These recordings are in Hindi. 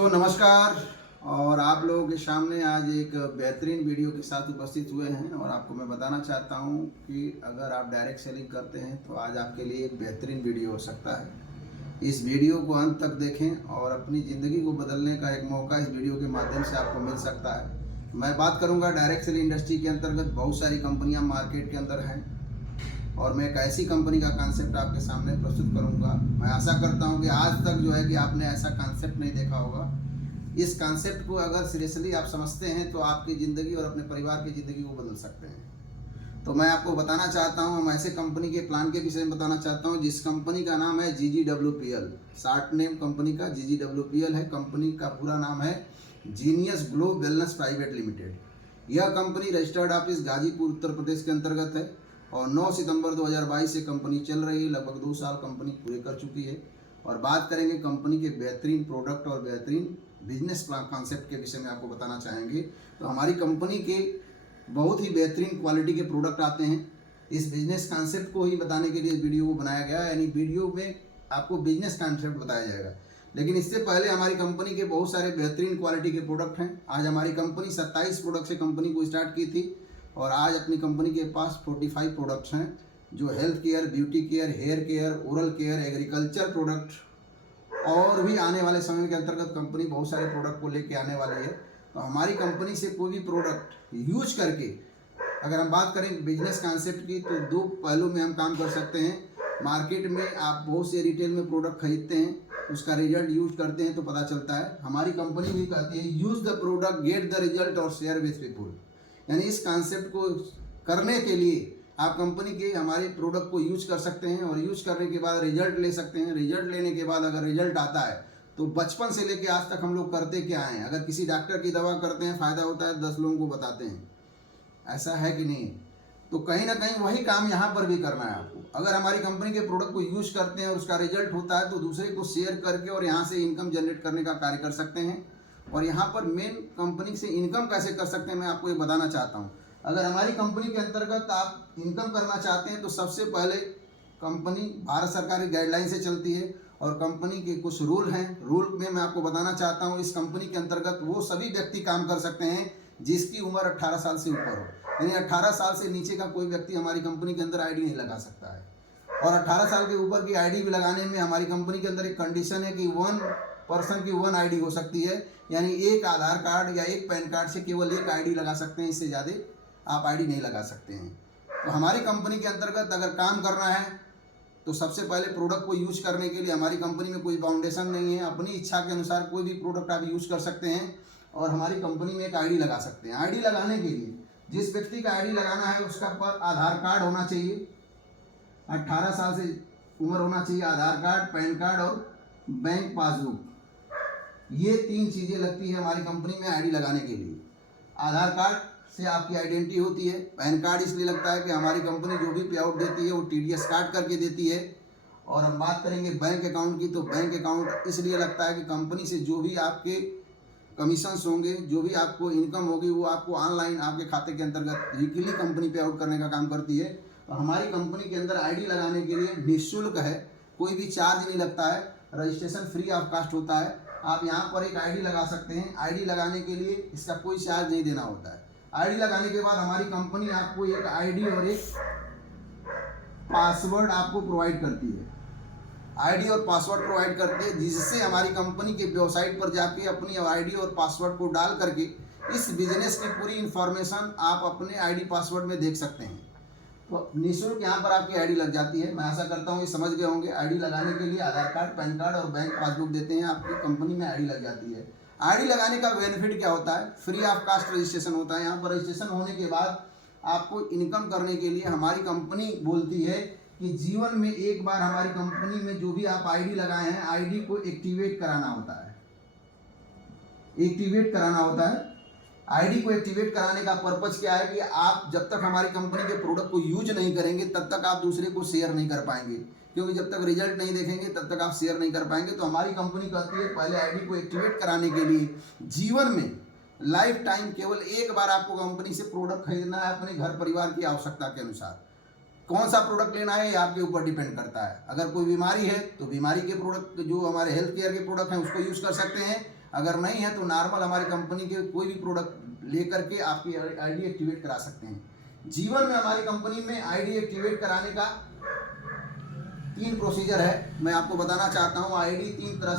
दोस्तों नमस्कार। और आप लोगों के सामने आज एक बेहतरीन वीडियो के साथ उपस्थित हुए हैं और आपको मैं बताना चाहता हूं कि अगर आप डायरेक्ट सेलिंग करते हैं तो आज आपके लिए एक बेहतरीन वीडियो हो सकता है। इस वीडियो को अंत तक देखें और अपनी ज़िंदगी को बदलने का एक मौका इस वीडियो के माध्यम से आपको मिल सकता है। मैं बात करूँगा डायरेक्ट सेलिंग इंडस्ट्री के अंतर्गत बहुत सारी कंपनियाँ मार्केट के अंदर हैं और मैं एक ऐसी कंपनी का कॉन्सेप्ट आपके सामने प्रस्तुत करूंगा। मैं आशा करता हूं कि आज तक जो है कि आपने ऐसा कॉन्सेप्ट नहीं देखा होगा। इस कॉन्सेप्ट को अगर सीरियसली आप समझते हैं तो आपकी ज़िंदगी और अपने परिवार की ज़िंदगी को बदल सकते हैं। तो मैं आपको बताना चाहता हूं, हम ऐसे कंपनी के प्लान के विषय में बताना चाहता हूं जिस कंपनी का नाम है GGWPL। शॉर्ट नेम कंपनी का GGWPL है। कंपनी का पूरा नाम है genius glow wellness private limited. यह company registered office Ghazipur Uttar Pradesh के अंतर्गत है और 9 सितंबर 2022 से कंपनी चल रही है। लगभग 2 साल कंपनी पूरे कर चुकी है। और बात करेंगे कंपनी के बेहतरीन प्रोडक्ट और बेहतरीन बिजनेस कॉन्सेप्ट के विषय में आपको बताना चाहेंगे। तो हमारी कंपनी के बहुत ही बेहतरीन क्वालिटी के प्रोडक्ट आते हैं। इस बिजनेस कॉन्सेप्ट को ही बताने के लिए इस वीडियो को बनाया गया है। यानी वीडियो में आपको बिजनेस कॉन्सेप्ट बताया जाएगा, लेकिन इससे पहले हमारी कंपनी के बहुत सारे बेहतरीन क्वालिटी के प्रोडक्ट हैं। आज हमारी कंपनी 27 प्रोडक्ट से कंपनी को स्टार्ट की थी और आज अपनी कंपनी के पास 45 प्रोडक्ट्स हैं जो health care, beauty care, hair care, oral care, agriculture product और भी आने वाले समय के अंतर्गत कंपनी बहुत सारे प्रोडक्ट को लेके आने वाली है। तो हमारी कंपनी से कोई भी प्रोडक्ट यूज करके अगर हम बात करें बिजनेस कॉन्सेप्ट की तो 2 पहलू में हम काम कर सकते हैं। मार्केट में आप बहुत से रिटेल में प्रोडक्ट खरीदते हैं, उसका रिजल्ट यूज करते हैं तो पता चलता है। हमारी कंपनी भी कहती है use the product, get the result और शेयर विथ पीपुल। यानी इस कॉन्सेप्ट को करने के लिए आप कंपनी के हमारे प्रोडक्ट को यूज कर सकते हैं और यूज करने के बाद रिजल्ट ले सकते हैं। रिजल्ट लेने के बाद अगर रिजल्ट आता है तो बचपन से लेके आज तक हम लोग करते क्या हैं, अगर किसी डॉक्टर की दवा करते हैं फ़ायदा होता है 10 लोगों को बताते हैं, ऐसा है कि नहीं? तो कहीं ना कहीं वही काम यहाँ पर भी करना है आपको। अगर हमारी कंपनी के प्रोडक्ट को यूज करते हैं और उसका रिजल्ट होता है तो दूसरे को शेयर करके और यहाँ से इनकम जनरेट करने का कार्य कर सकते हैं। और यहाँ पर मेन कंपनी से इनकम कैसे कर सकते हैं मैं आपको ये बताना चाहता हूँ। अगर हमारी कंपनी के अंतर्गत आप इनकम करना चाहते हैं तो सबसे पहले कंपनी भारत सरकार की गाइडलाइन से चलती है और कंपनी के कुछ रूल हैं। रूल में मैं आपको बताना चाहता हूँ इस कंपनी के अंतर्गत वो सभी व्यक्ति काम कर सकते हैं जिसकी उम्र 18 साल से ऊपर हो। यानी 18 साल से नीचे का कोई व्यक्ति हमारी कंपनी के अंदर आईडी नहीं लगा सकता है। और 18 साल के ऊपर की आईडी भी लगाने में हमारी कंपनी के अंदर एक कंडीशन है कि 1 पर्सन की 1 आईडी हो सकती है। यानी एक आधार कार्ड या एक पैन कार्ड से केवल एक आईडी लगा सकते हैं, इससे ज़्यादा आप आईडी नहीं लगा सकते हैं। तो हमारी कंपनी के अंतर्गत अगर काम करना है तो सबसे पहले प्रोडक्ट को यूज करने के लिए हमारी कंपनी में कोई बाउंडेशन नहीं है। अपनी इच्छा के अनुसार कोई भी प्रोडक्ट आप यूज कर सकते हैं और हमारी कंपनी में एक आईडी लगा सकते हैं। आईडी लगाने के लिए जिस व्यक्ति का आईडी लगाना है उसका पर आधार कार्ड होना चाहिए, 18 साल से उम्र होना चाहिए, आधार कार्ड, पैन कार्ड और बैंक पासबुक। ये 3 चीज़ें लगती है हमारी कंपनी में आईडी लगाने के लिए। आधार कार्ड से आपकी आइडेंटिटी होती है। पैन कार्ड इसलिए लगता है कि हमारी कंपनी जो भी पे आउट देती है वो TDS काट करके देती है। और हम बात करेंगे बैंक अकाउंट की तो बैंक अकाउंट इसलिए लगता है कि कंपनी से जो भी आपके कमीशंस होंगे, जो भी आपको इनकम होगी वो आपको ऑनलाइन आपके खाते के अंतर्गत वीकली कंपनी पे आउट करने का काम करती है। तो हमारी कंपनी के अंदर आईडी लगाने के लिए निःशुल्क है, कोई भी चार्ज नहीं लगता है, रजिस्ट्रेशन फ्री ऑफ कास्ट होता है। आप यहाँ पर एक आईडी लगा सकते हैं। आईडी लगाने के लिए इसका कोई चार्ज नहीं देना होता है। आईडी लगाने के बाद हमारी कंपनी आपको एक आईडी और एक पासवर्ड आपको प्रोवाइड करती है। आईडी और पासवर्ड प्रोवाइड करती है जिससे हमारी कंपनी के वेबसाइट पर जाके अपनी आईडी और पासवर्ड को डाल करके इस बिजनेस की पूरी इन्फॉर्मेशन आप अपने आईडी पासवर्ड में देख सकते हैं। तो निःशुल्क यहाँ पर आपकी आईडी लग जाती है। मैं आशा करता हूँ ये समझ गए होंगे। आईडी लगाने के लिए आधार कार्ड, पैन कार्ड और बैंक पासबुक देते हैं, आपकी कंपनी में आईडी लग जाती है। आईडी लगाने का बेनिफिट क्या होता है? फ्री ऑफ कास्ट रजिस्ट्रेशन होता है। यहाँ पर रजिस्ट्रेशन होने के बाद आपको इनकम करने के लिए हमारी कंपनी बोलती है कि जीवन में एक बार हमारी कंपनी में जो भी आप आईडी लगाए हैं आईडी को एक्टिवेट कराना होता है। एक्टिवेट कराना होता है। आईडी को एक्टिवेट कराने का पर्पज क्या है कि आप जब तक हमारी कंपनी के प्रोडक्ट को यूज नहीं करेंगे तब तक आप दूसरे को शेयर नहीं कर पाएंगे, क्योंकि जब तक रिजल्ट नहीं देखेंगे तब तक आप शेयर नहीं कर पाएंगे। तो हमारी कंपनी कहती है पहले आईडी को एक्टिवेट कराने के लिए जीवन में लाइफ टाइम केवल एक बार आपको कंपनी से प्रोडक्ट खरीदना है अपने घर परिवार की आवश्यकता के अनुसार। कौन सा प्रोडक्ट लेना है ये आपके ऊपर डिपेंड करता है। अगर कोई बीमारी है तो बीमारी के प्रोडक्ट जो हमारे हेल्थ केयर के प्रोडक्ट हैं उसको यूज़ कर सकते हैं। अगर नहीं है तो नॉर्मल हमारी कंपनी के कोई भी प्रोडक्ट लेकर के आपकी आईडी एक्टिवेट करा सकते हैं। जीवन में हमारी कंपनी में आईडी एक्टिवेट कराने का 3 प्रोसीजर है, मैं आपको बताना चाहता हूँ। आईडी 3 तरह,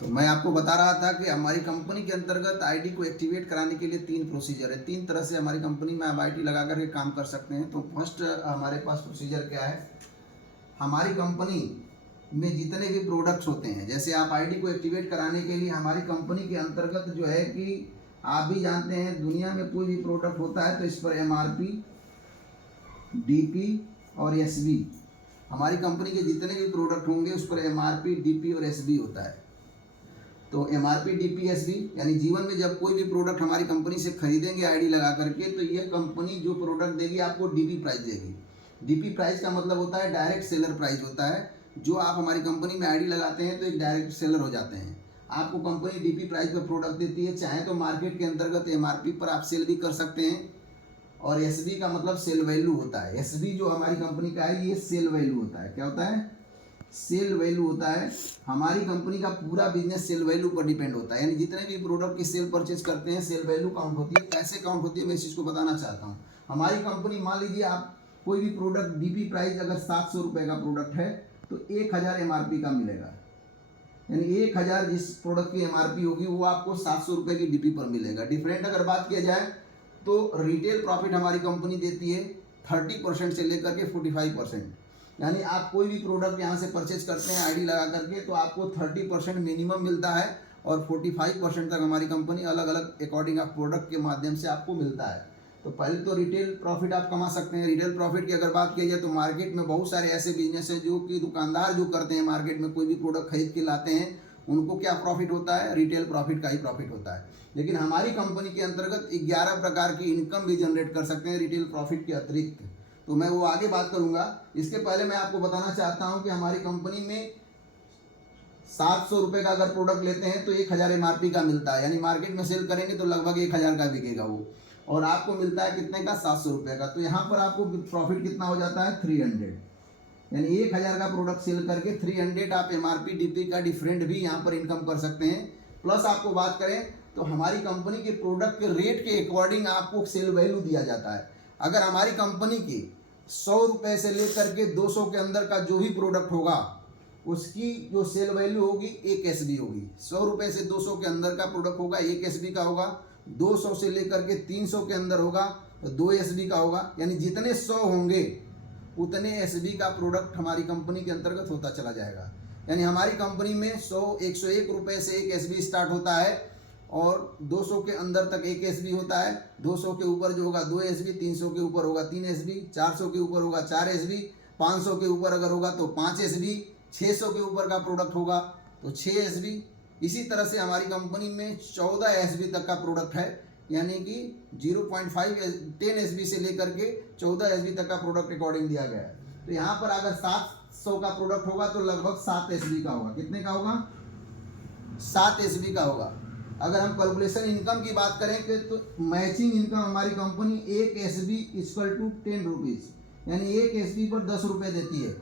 तो मैं आपको बता रहा था कि हमारी कंपनी के अंतर्गत आईडी को एक्टिवेट कराने के लिए 3 प्रोसीजर है। 3 तरह से हमारी कंपनी में आप आईडी लगा करके काम कर सकते हैं। तो फर्स्ट हमारे पास प्रोसीजर क्या है, हमारी कंपनी में जितने भी प्रोडक्ट्स होते हैं, जैसे आप आईडी को एक्टिवेट कराने के लिए हमारी कंपनी के अंतर्गत जो है कि आप भी जानते हैं दुनिया में कोई भी प्रोडक्ट होता है तो इस पर MRP, DP और SB, हमारी कंपनी के जितने भी प्रोडक्ट होंगे उस पर MRP, DP और SB होता है। तो MRP, DP, SB यानी जीवन में जब कोई भी प्रोडक्ट हमारी कंपनी से खरीदेंगे आईडी लगा करके तो ये कंपनी जो प्रोडक्ट देगी आपको DP प्राइस देगी। DP प्राइस का मतलब होता है डायरेक्ट सेलर प्राइस होता है। जो आप हमारी कंपनी में आईडी लगाते हैं तो एक डायरेक्ट सेलर हो जाते हैं। आपको कंपनी DP प्राइस पर प्रोडक्ट देती है, चाहे तो मार्केट के अंतर्गत MRP पर आप सेल भी कर सकते हैं। और SB का मतलब सेल वैल्यू होता है। SB जो हमारी कंपनी का है ये सेल वैल्यू होता है। क्या होता है? सेल वैल्यू होता है। हमारी कंपनी का पूरा बिजनेस सेल वैल्यू पर डिपेंड होता है, यानी जितने भी प्रोडक्ट की सेल परचेज करते हैं सेल वैल्यू काउंट होती है। कैसे काउंट होती है मैं इस चीज़ को बताना चाहता हूँ। हमारी कंपनी, मान लीजिए आप कोई भी प्रोडक्ट DP प्राइस अगर 700 रुपये का प्रोडक्ट है तो 1000 MRP का मिलेगा, यानी 1000 जिस प्रोडक्ट की MRP होगी वो आपको 700 रुपये की DP पर मिलेगा। डिफरेंट अगर बात किया जाए तो रिटेल प्रॉफिट हमारी कंपनी देती है 30% से लेकर के 45%, यानी आप कोई भी प्रोडक्ट यहाँ से परचेज करते हैं आईडी लगा करके तो आपको 30% मिनिमम मिलता है और 45% तक हमारी कंपनी अलग अलग अकॉर्डिंग ऑफ प्रोडक्ट के माध्यम से आपको मिलता है। तो पहले तो रिटेल प्रॉफिट आप कमा सकते हैं। रिटेल प्रॉफिट की अगर बात की जाए तो मार्केट में बहुत सारे ऐसे बिजनेस हैं जो कि दुकानदार जो करते हैं मार्केट में कोई भी प्रोडक्ट खरीद के लाते हैं उनको क्या प्रॉफिट होता है? रिटेल प्रॉफिट का ही प्रॉफिट होता है। लेकिन हमारी कंपनी के अंतर्गत 11 प्रकार की इनकम भी जनरेट कर सकते हैं रिटेल प्रॉफिट के अतिरिक्त, तो मैं वो आगे बात करूंगा। इसके पहले मैं आपको बताना चाहता हूं कि हमारी कंपनी में 700 रुपये का अगर प्रोडक्ट लेते हैं तो 1000 MRP का मिलता है, यानी मार्केट में सेल करेंगे तो लगभग 1000 का बिकेगा वो, और आपको मिलता है कितने का? 700 रुपये का। तो यहाँ पर आपको प्रॉफिट कितना हो जाता है? 300, यानी 1000 का प्रोडक्ट सेल करके 300 आप MRP DP का डिफरेंट भी यहाँ पर इनकम कर सकते हैं। प्लस आपको बात करें तो हमारी कंपनी के प्रोडक्ट के रेट के अकॉर्डिंग आपको सेल वैल्यू दिया जाता है। अगर हमारी कंपनी की 100 रुपये से लेकर के 200 के अंदर का जो भी प्रोडक्ट होगा उसकी जो सेल वैल्यू होगी 1 SB होगी। 100 रुपये से 200 के अंदर का प्रोडक्ट होगा 1 SB का होगा, 200 से लेकर के 300 के अंदर होगा तो 2 SB का होगा, यानी जितने 100 होंगे उतने SB का प्रोडक्ट हमारी कंपनी के अंतर्गत होता चला जाएगा। यानी हमारी कंपनी में 101 रुपये से 1 SB स्टार्ट होता है और 200 के अंदर तक 1 SB होता है, 200 के ऊपर जो होगा 2 SB, 300 के ऊपर होगा 3 SB, 400 के ऊपर होगा 4 SB, 500 के ऊपर अगर होगा तो 5 SB, 600 के ऊपर का प्रोडक्ट होगा तो 6 SB। इसी तरह से हमारी कंपनी में 14 SB तक का प्रोडक्ट है, यानी कि 10 SB से लेकर के 14 SB तक का प्रोडक्ट अकॉर्डिंग दिया गया है। तो यहाँ पर अगर 700 का प्रोडक्ट होगा तो लगभग 7 SB का होगा। कितने का होगा? 7 SB का होगा। अगर हम कैलकुलेशन इनकम की बात करें तो मैचिंग इनकम हमारी कंपनी 1 SB = 10 रुपीज़, यानी 1 SB पर 10 रुपये देती है।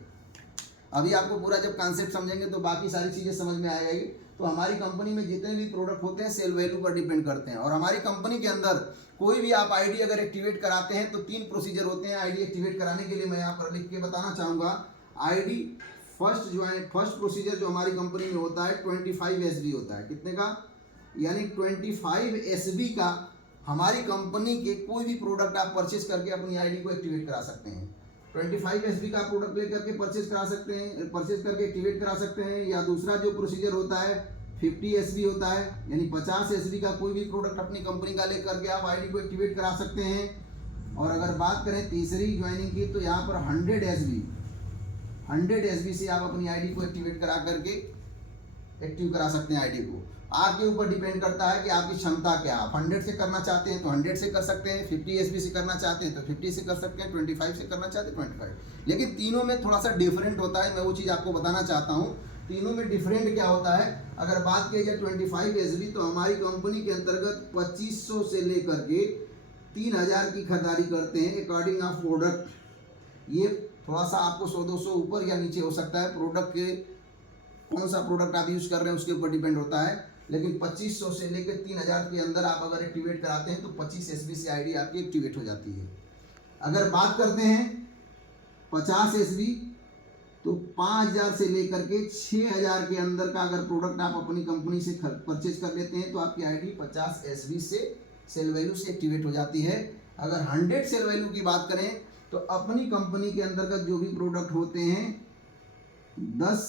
अभी आपको पूरा जब कॉन्सेप्ट समझेंगे तो बाकी सारी चीज़ें समझ में आएगी। तो हमारी कंपनी में जितने भी प्रोडक्ट होते हैं सेल वैल्यू पर डिपेंड करते हैं। और हमारी कंपनी के अंदर कोई भी आप आईडी अगर एक्टिवेट कराते हैं तो 3 प्रोसीजर होते हैं आईडी एक्टिवेट कराने के लिए। मैं यहाँ पर लिख के बताना चाहूँगा। आईडी फर्स्ट प्रोसीजर जो हमारी कंपनी में होता है 25 SB होता है। कितने का? यानी 25 SB का हमारी कंपनी के कोई भी प्रोडक्ट आप परचेज करके अपनी आईडी को एक्टिवेट करा सकते हैं। 25 SB का प्रोडक्ट लेकर के परचेज करा सकते हैं, परचेज करके एक्टिवेट करा सकते हैं। या दूसरा जो प्रोसीजर होता है 50 SB होता है, यानी 50 SB का कोई भी प्रोडक्ट अपनी कंपनी का लेकर के आप आईडी को एक्टिवेट करा सकते हैं। और अगर बात करें तीसरी ज्वाइनिंग की तो यहाँ पर 100 SB से आप अपनी आईडी को एक्टिवेट करा करके एक्टिव करा सकते हैं आईडी को। आपके ऊपर डिपेंड करता है कि आपकी क्षमता क्या। आप 100 से करना चाहते हैं तो 100 से कर सकते हैं, 50 SB से करना चाहते हैं तो 50 से कर सकते हैं, 25 से करना चाहते हैं 25। लेकिन तीनों में थोड़ा सा डिफरेंट होता है, मैं वो चीज़ आपको बताना चाहता हूँ। तीनों में डिफरेंट क्या होता है? अगर बात की जाए 25 SB तो हमारी कंपनी के अंतर्गत 2500 से लेकर के 3000 की खरीदारी करते हैं अकॉर्डिंग ऑफ प्रोडक्ट। ये थोड़ा सा आपको 100-200 ऊपर या नीचे हो सकता है, प्रोडक्ट के कौन सा प्रोडक्ट आप यूज़ कर रहे हैं उसके ऊपर डिपेंड होता है। लेकिन 2500 से लेकर 3000 के अंदर आप अगर एक्टिवेट कराते हैं तो 25 SBC आईडी आपकी एक्टिवेट हो जाती है। अगर बात करते हैं 50 SB तो 5000 से लेकर के 6000 के अंदर का अगर प्रोडक्ट आप अपनी कंपनी से परचेज कर लेते हैं तो आपकी आईडी 50 SB से सेल वैल्यू से एक्टिवेट हो जाती है। अगर 100 सेल वैल्यू की बात करें तो अपनी कंपनी के अंतर्गत जो भी प्रोडक्ट होते हैं 10,000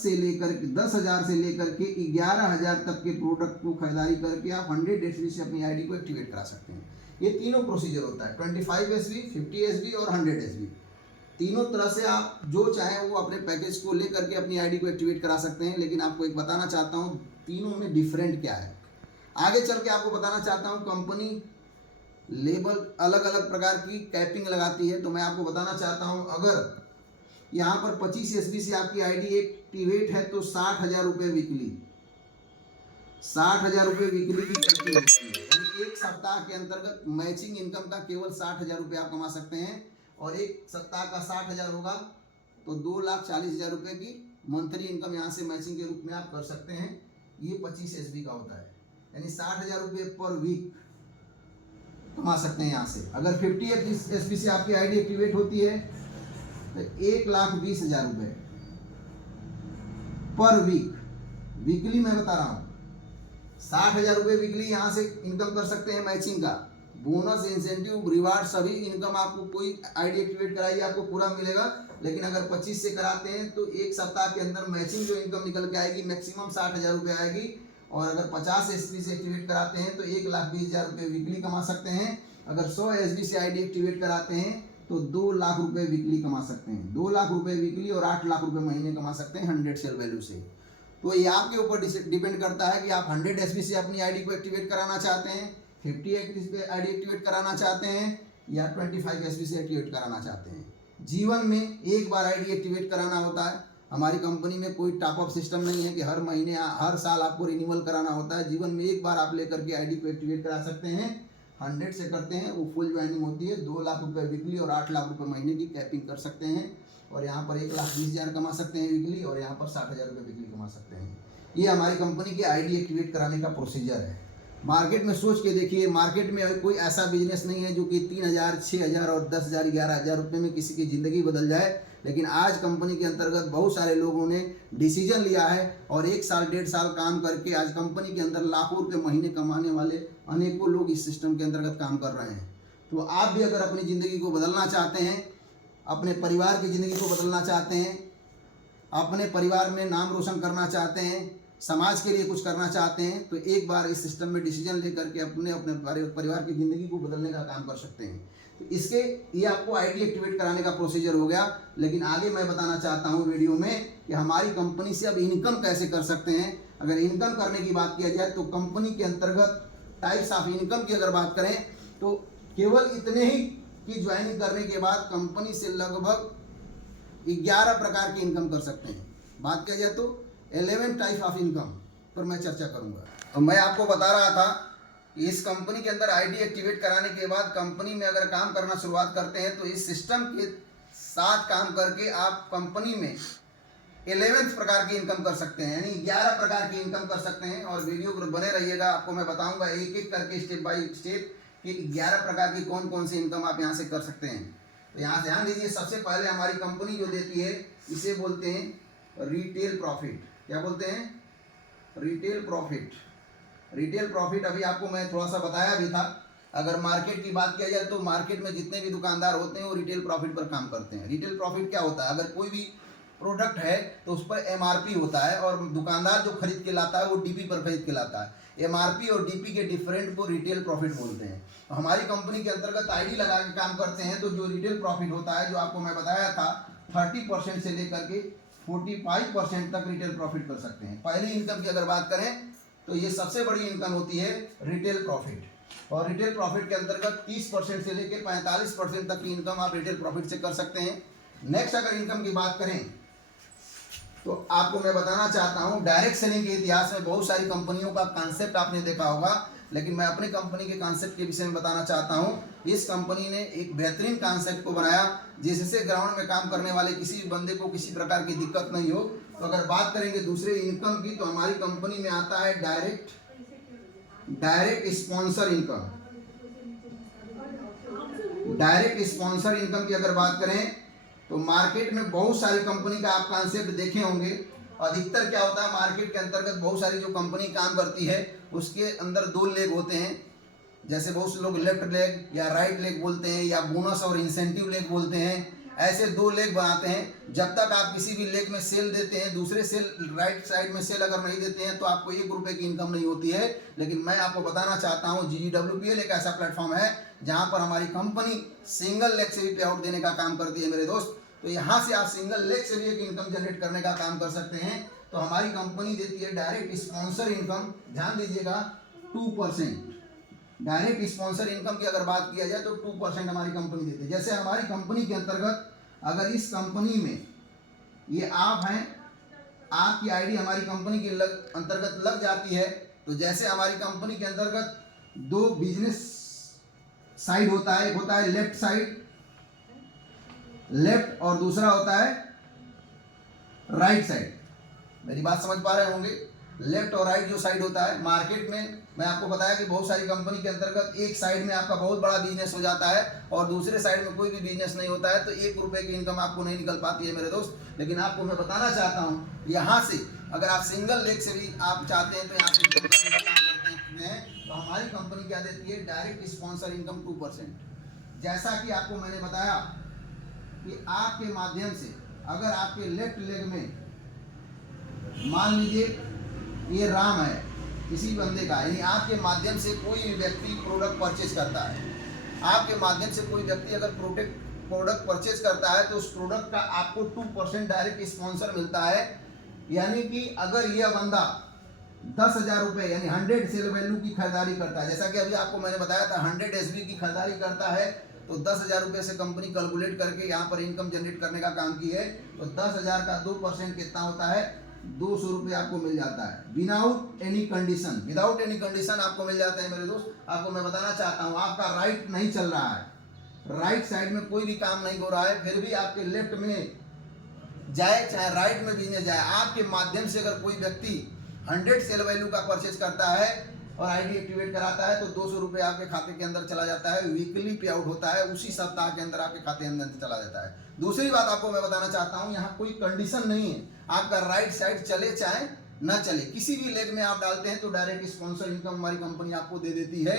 से लेकर के 11,000 तक के प्रोडक्ट को खरीदारी करके आप 100 SB से अपनी आईडी को एक्टिवेट करा सकते हैं। ये तीनों प्रोसीजर होता है, 25 SB, 50 SB और 100 SB। तीनों तरह से आप जो चाहें वो अपने पैकेज को लेकर के अपनी आईडी को एक्टिवेट करा सकते हैं। लेकिन आपको एक बताना चाहता हूँ तीनों में डिफरेंट क्या है। आगे चल के आपको बताना चाहता हूँ कंपनी लेबल अलग अलग प्रकार की कैपिंग लगाती है। तो मैं आपको बताना चाहता हूँ अगर यहाँ पर 25 SB से आपकी आईडी एक्टिवेट है तो 60,000 रुपये वीकली, 60,000 रुपये वीकली की कैपिंग होती है। यानी एक सप्ताह के अंतर्गत मैचिंग इनकम का केवल 60,000 रुपये आप कमा सकते हैं। और एक सप्ताह का 60,000 होगा तो 2,40,000 रुपये की मंथली इनकम यहाँ से मैचिंग के रूप में आप कर सकते हैं। ये 25 SB का होता है, यानी 60,000 रुपये पर वीक कमा सकते हैं यहाँ से। अगर 50 SB से आपकी आईडी एक्टिवेट होती है तो 1,20,000 रुपये पर वीक, वीकली मैं बता रहा हूँ। 60,000 रुपये वीकली यहाँ से इनकम कर सकते हैं मैचिंग का। बोनस, इंसेंटिव, रिवार्ड सभी इनकम आपको कोई आईडी एक्टिवेट कराइए आपको पूरा मिलेगा। लेकिन अगर 25 से कराते हैं तो एक सप्ताह के अंदर मैचिंग जो इनकम निकल के आएगी मैक्सिमम 60,000 रुपये आएगी। और अगर 50 SB से एक्टिवेट कराते हैं तो 1,20,000 रुपये वीकली कमा सकते हैं। अगर 100 SB से आईडी एक्टिवेट कराते हैं तो 2 लाख रुपये वीकली कमा सकते हैं। 2 लाख रुपये वीकली और 8 लाख रुपये महीने कमा सकते हैं 100 सेल वैल्यू से। तो ये आपके ऊपर डिपेंड करता है कि आप 100 SB से अपनी आईडी को एक्टिवेट कराना चाहते हैं, 50 SB पे आईडी एक्टिवेट कराना चाहते हैं या 25 SB से एक्टिवेट कराना चाहते हैं। जीवन में एक बार आईडी एक्टिवेट कराना होता है। हमारी कंपनी में कोई टॉप अप सिस्टम नहीं है कि हर महीने हर साल आपको रिन्यूअल कराना होता है। जीवन में एक बार आप लेकर के आईडी को एक्टिवेट करा सकते हैं। 100 से करते हैं वो फुल ज्वाइनिंग होती है, 2 लाख रुपये वीकली और 8 लाख रुपये महीने की कैपिंग कर सकते हैं। और यहाँ पर 1,20,000 कमा सकते हैं वीकली और यहाँ पर 60,000 रुपये वीकली कमा सकते हैं। ये हमारी कंपनी की आईडी एक्टिवेट कराने का प्रोसीजर है। मार्केट में सोच के देखिए, मार्केट में कोई ऐसा बिजनेस नहीं है जो कि 3,000, 6,000 और 10,000, 11,000 रुपये में किसी की ज़िंदगी बदल जाए। लेकिन आज कंपनी के अंतर्गत बहुत सारे लोगों ने डिसीजन लिया है और 1 साल 1.5 साल काम करके आज कंपनी के अंदर लाखों रुपये महीने कमाने वाले अनेकों लोग इस सिस्टम के अंतर्गत काम कर रहे हैं। तो आप भी अगर अपनी ज़िंदगी को बदलना चाहते हैं, अपने परिवार की ज़िंदगी को बदलना चाहते हैं, अपने परिवार में नाम रोशन करना चाहते हैं, समाज के लिए कुछ करना चाहते हैं, तो एक बार इस सिस्टम में डिसीजन लेकर के अपने परिवार की ज़िंदगी को बदलने का काम कर सकते हैं। तो इसके ये आपको आईडी एक्टिवेट कराने का प्रोसीजर हो गया। लेकिन आगे मैं बताना चाहता हूँ वीडियो में कि हमारी कंपनी से अब इनकम कैसे कर सकते हैं। अगर इनकम करने की बात किया जाए तो कंपनी के अंतर्गत टाइप्स ऑफ इनकम की अगर बात करें तो केवल इतने ही कि ज्वाइनिंग करने के बाद कंपनी से लगभग 11 प्रकार की इनकम कर सकते हैं। बात किया जाए तो 11 टाइप ऑफ इनकम पर मैं चर्चा करूंगा। तो मैं आपको बता रहा था कि इस कंपनी के अंदर आईडी एक्टिवेट कराने के बाद कंपनी में अगर काम करना शुरुआत करते हैं तो इस सिस्टम के साथ काम करके आप कंपनी में 11 प्रकार की इनकम कर सकते हैं, यानी 11 प्रकार की इनकम कर सकते हैं। और वीडियो पर बने रहिएगा, आपको मैं बताऊंगा एक एक करके स्टेप बाय स्टेप कि 11 प्रकार की कौन कौन सी इनकम आप यहाँ से कर सकते हैं। तो यहाँ ध्यान दीजिए, सबसे पहले हमारी कंपनी जो देती है इसे बोलते हैं रिटेल प्रॉफिट। क्या बोलते हैं? Retail profit. रिटेल प्रॉफिट अभी आपको मैं थोड़ा सा बताया भी था। अगर मार्केट की बात किया जाए तो मार्केट में जितने भी दुकानदार होते हैं वो रिटेल प्रॉफिट पर काम करते हैं। रिटेल प्रॉफिट क्या होता है? अगर कोई भी प्रोडक्ट है तो उस पर MRP होता है और दुकानदार जो खरीद के लाता है वो DP पर खरीद के लाता है। MRP और DP के डिफरेंट को रिटेल प्रॉफिट बोलते हैं। तो हमारी कंपनी के अंतर्गत आईडी लगा के काम करते हैं तो जो रिटेल प्रॉफिट होता है, जो आपको मैं बताया था, 30% से लेकर के 45% तक रिटेल प्रॉफिट कर सकते हैं। पहली इनकम की अगर बात करें तो ये सबसे बड़ी इनकम होती है रिटेल प्रॉफिट। और रिटेल प्रॉफिट के अंतर्गत 30% से लेकर 45% तक की इनकम आप रिटेल प्रॉफिट से कर सकते हैं। नेक्स्ट अगर इनकम की बात करें तो आपको मैं बताना चाहता हूं, डायरेक्ट सेलिंग के इतिहास में बहुत सारी कंपनियों का कॉन्सेप्ट आपने देखा होगा, लेकिन मैं अपनी कंपनी के कॉन्सेप्ट के विषय में बताना चाहता हूं। इस कंपनी ने एक बेहतरीन कॉन्सेप्ट को बनाया जिससे ग्राउंड में काम करने वाले किसी भी बंदे को किसी प्रकार की दिक्कत नहीं हो। तो अगर बात करेंगे दूसरे इनकम की तो हमारी कंपनी में आता है direct direct sponsor income. Direct sponsor income की अगर बात करें तो मार्केट में बहुत सारी कंपनी का आप कॉन्सेप्ट देखे होंगे। अधिकतर क्या होता है, मार्केट के अंतर्गत बहुत सारी जो कंपनी काम करती है उसके अंदर दो लेग होते हैं, जैसे बहुत से लोग लेफ्ट लेग या राइट लेग बोलते हैं या बोनस और इंसेंटिव लेग बोलते हैं। ऐसे दो लेग बनाते हैं। जब तक आप किसी भी लेग में सेल देते हैं, दूसरे सेल राइट साइड में सेल अगर नहीं देते हैं तो आपको 1 रुपये की इनकम नहीं होती है। लेकिन मैं आपको बताना चाहता हूँ GGWPL एक ऐसा प्लेटफॉर्म है जहाँ पर हमारी कंपनी सिंगल लेग से भी पे आउट देने का काम करती है मेरे दोस्त। तो यहाँ से आप सिंगल लेग से भी एक इनकम जनरेट करने का काम कर सकते हैं। तो हमारी कंपनी देती है डायरेक्ट स्पॉन्सर इनकम, ध्यान दीजिएगा 2%। डायरेक्ट स्पॉन्सर इनकम की अगर बात किया जाए तो 2% हमारी कंपनी देती है। जैसे हमारी कंपनी के अंतर्गत अगर इस कंपनी में ये आप हैं, आपकी आईडी हमारी कंपनी के अंतर्गत लग जाती है, तो जैसे हमारी कंपनी के अंतर्गत दो बिजनेस साइड होता है, एक होता है लेफ्ट साइड, लेफ्ट, और दूसरा होता है राइट साइड। मेरी बात समझ पा रहे होंगे। लेफ्ट और राइट जो साइड होता है, मार्केट में मैं आपको बताया कि बहुत सारी कंपनी के अंतर्गत एक साइड में आपका बहुत बड़ा बिजनेस हो जाता है और दूसरे साइड में कोई भी बिजनेस नहीं होता है, तो 1 रुपये की इनकम आपको नहीं निकल पाती है मेरे दोस्त। लेकिन आपको मैं बताना चाहता हूँ, यहाँ से अगर आप सिंगल लेग से भी आप चाहते हैं तो यहाँ पे काम करते हैं। तो हमारी कंपनी क्या देती है, डायरेक्ट स्पॉन्सर इनकम 2%। जैसा कि आपको मैंने बताया कि आपके माध्यम से अगर आपके लेफ्ट लेग में मान लीजिए ये राम है किसी बंदे का, यानी आपके माध्यम से कोई भी व्यक्ति प्रोडक्ट परचेज करता है, आपके माध्यम से कोई व्यक्ति अगर प्रोडक्ट परचेज करता है तो उस प्रोडक्ट का आपको 2% डायरेक्ट स्पॉन्सर मिलता है। यानी कि अगर यह बंदा 10,000 रुपये यानी 100 सेल वैल्यू की खरीदारी करता है, जैसा कि अभी आपको मैंने बताया था 100 SB की खरीदारी करता है, तो 10,000 रुपये से कंपनी कैलकुलेट करके यहाँ पर इनकम जनरेट करने का काम की है। तो 10,000 का 2% कितना होता है, 200 रुपये आपको मिल जाता है without any condition. Without any condition आपको मिल जाता है मेरे दोस्त। आपको मैं बताना चाहता हूँ, आपका राइट नहीं चल रहा है, राइट साइड में कोई भी काम नहीं हो रहा है, फिर भी आपके लेफ्ट में जाए चाहे राइट में बिजनेस जाए, आपके माध्यम से अगर कोई व्यक्ति 100 सेल वैल्यू का परचेज करता है और आईडी एक्टिवेट कराता है तो 200 रुपये आपके खाते के अंदर चला जाता है। वीकली पे आउट होता है, उसी सप्ताह के अंदर आपके खाते के अंदर चला जाता है। दूसरी बात आपको मैं बताना चाहता हूँ, यहाँ कोई कंडीशन नहीं है, आपका राइट साइड चले चाहे ना चले, किसी भी लेग में आप डालते हैं तो डायरेक्ट स्पॉन्सर इनकम हमारी कंपनी आपको दे देती है।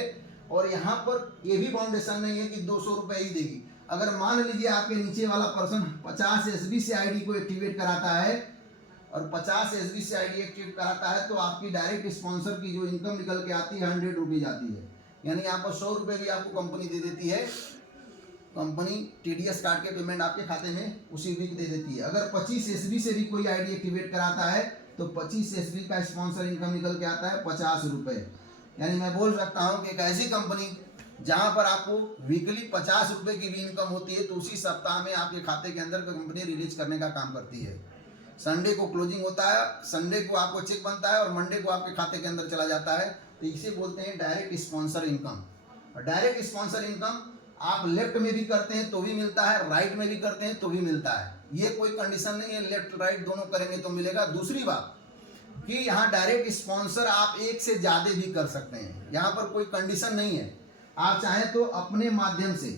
और यहाँ पर ये भी बाउंडेशन नहीं है कि 200 रुपये ही देगी। अगर मान लीजिए आपके नीचे वाला पर्सन 50 SB से आईडी को एक्टिवेट कराता है और 50 SB से आईडी एक्टिवेट कराता है, तो आपकी डायरेक्ट स्पॉन्सर की जो इनकम निकल के आती है 100 रुपीज़ आती है। यानी यहाँ पर 100 रुपये भी आपको कंपनी दे देती है। कंपनी TDS काट के पेमेंट आपके खाते में उसी वीक दे देती है। अगर 25 SB से भी कोई आईडी एक्टिवेट कराता है तो 25 SB का स्पॉन्सर इनकम निकल के आता है 50 रुपये। यानी मैं बोल सकता हूँ कि एक ऐसी कंपनी जहाँ पर आपको वीकली 50 रुपये की भी इनकम होती है, तो उसी सप्ताह में आपके खाते के अंदर कंपनी रिलीज करने का काम करती है। संडे को क्लोजिंग होता है, संडे को आपको चेक बनता है और मंडे को आपके खाते के अंदर चला जाता है। तो इसे बोलते हैं डायरेक्ट स्पॉन्सर इनकम। और डायरेक्ट स्पॉन्सर इनकम आप लेफ्ट में भी करते हैं तो भी मिलता है, राइट में भी करते हैं तो भी मिलता है। ये कोई कंडीशन नहीं है, लेफ्ट राइट दोनों करेंगे तो मिलेगा। दूसरी बात कि यहाँ डायरेक्ट स्पॉन्सर आप एक से ज़्यादा भी कर सकते हैं, यहाँ पर कोई कंडीशन नहीं है। आप चाहें तो अपने माध्यम से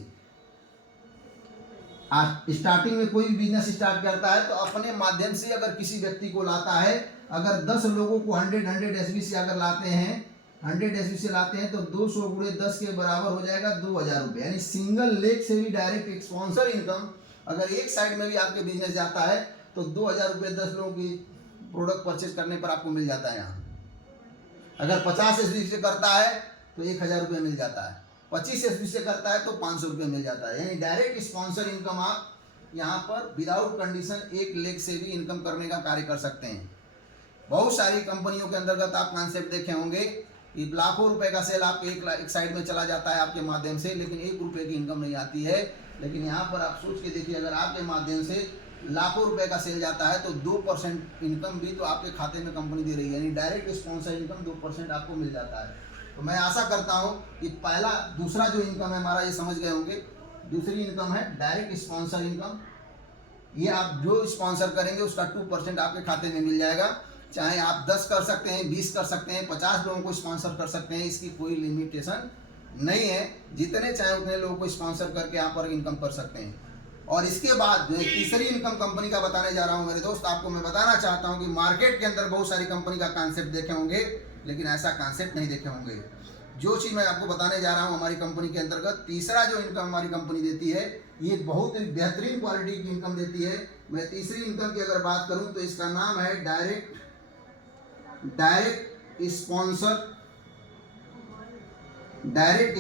स्टार्टिंग में कोई बिजनेस स्टार्ट करता है तो अपने माध्यम से अगर किसी व्यक्ति को लाता है, अगर 10 लोगों को 100 SB से अगर लाते हैं, 100 SB से लाते हैं तो 200 गुणे 10 के बराबर हो जाएगा 2,000 रुपये। यानी सिंगल लेग से भी डायरेक्ट स्पॉन्सर इनकम अगर एक साइड में भी आपके बिजनेस जाता है तो 2,000 रुपये 10 लोगों की प्रोडक्ट परचेज करने पर आपको मिल जाता है। यहाँ अगर 50 SB से करता है तो 1,000 रुपये मिल जाता है, 25 SB से करता है तो 500 रुपये मिल जाता है। यानी डायरेक्ट स्पॉन्सर इनकम आप यहाँ पर विदाउट कंडीशन एक लेग से भी इनकम करने का कार्य कर सकते हैं। बहुत सारी कंपनियों के अंतर्गत आप कॉन्सेप्ट देखे होंगे कि लाखों रुपए का सेल आपके एक साइड में चला जाता है आपके माध्यम से, लेकिन 1 रुपये की इनकम नहीं आती है। लेकिन यहाँ पर आप सोच के देखिए, अगर आपके माध्यम से लाखों रुपए का सेल जाता है तो 2% इनकम भी तो आपके खाते में कंपनी दे रही है। यानी डायरेक्ट स्पॉन्सर इनकम 2% आपको मिल जाता है। तो मैं आशा करता हूँ कि दूसरा जो इनकम है हमारा ये समझ गए होंगे। दूसरी इनकम है डायरेक्ट स्पॉन्सर इनकम। ये आप जो स्पॉन्सर करेंगे उसका 2% आपके खाते में मिल जाएगा। चाहे आप 10 कर सकते हैं, 20 कर सकते हैं, 50 लोगों को स्पॉन्सर कर सकते हैं, इसकी कोई लिमिटेशन नहीं है। जितने चाहे उतने लोगों को स्पॉन्सर करके यहाँ पर इनकम कर सकते हैं। और इसके बाद जो तीसरी इनकम कंपनी का बताने जा रहा हूँ मेरे दोस्त, आपको मैं बताना चाहता हूँ कि मार्केट के अंदर बहुत सारी कंपनी का कॉन्सेप्ट देखे होंगे, लेकिन ऐसा कॉन्सेप्ट नहीं देखे होंगे। जो चीज़ मैं आपको बताने जा रहा हूँ हमारी कंपनी के अंतर्गत तीसरा जो इनकम हमारी कंपनी देती है, ये बहुत ही बेहतरीन क्वालिटी की इनकम देती है। मैं तीसरी इनकम की अगर बात करूँ तो इसका नाम है डायरेक्ट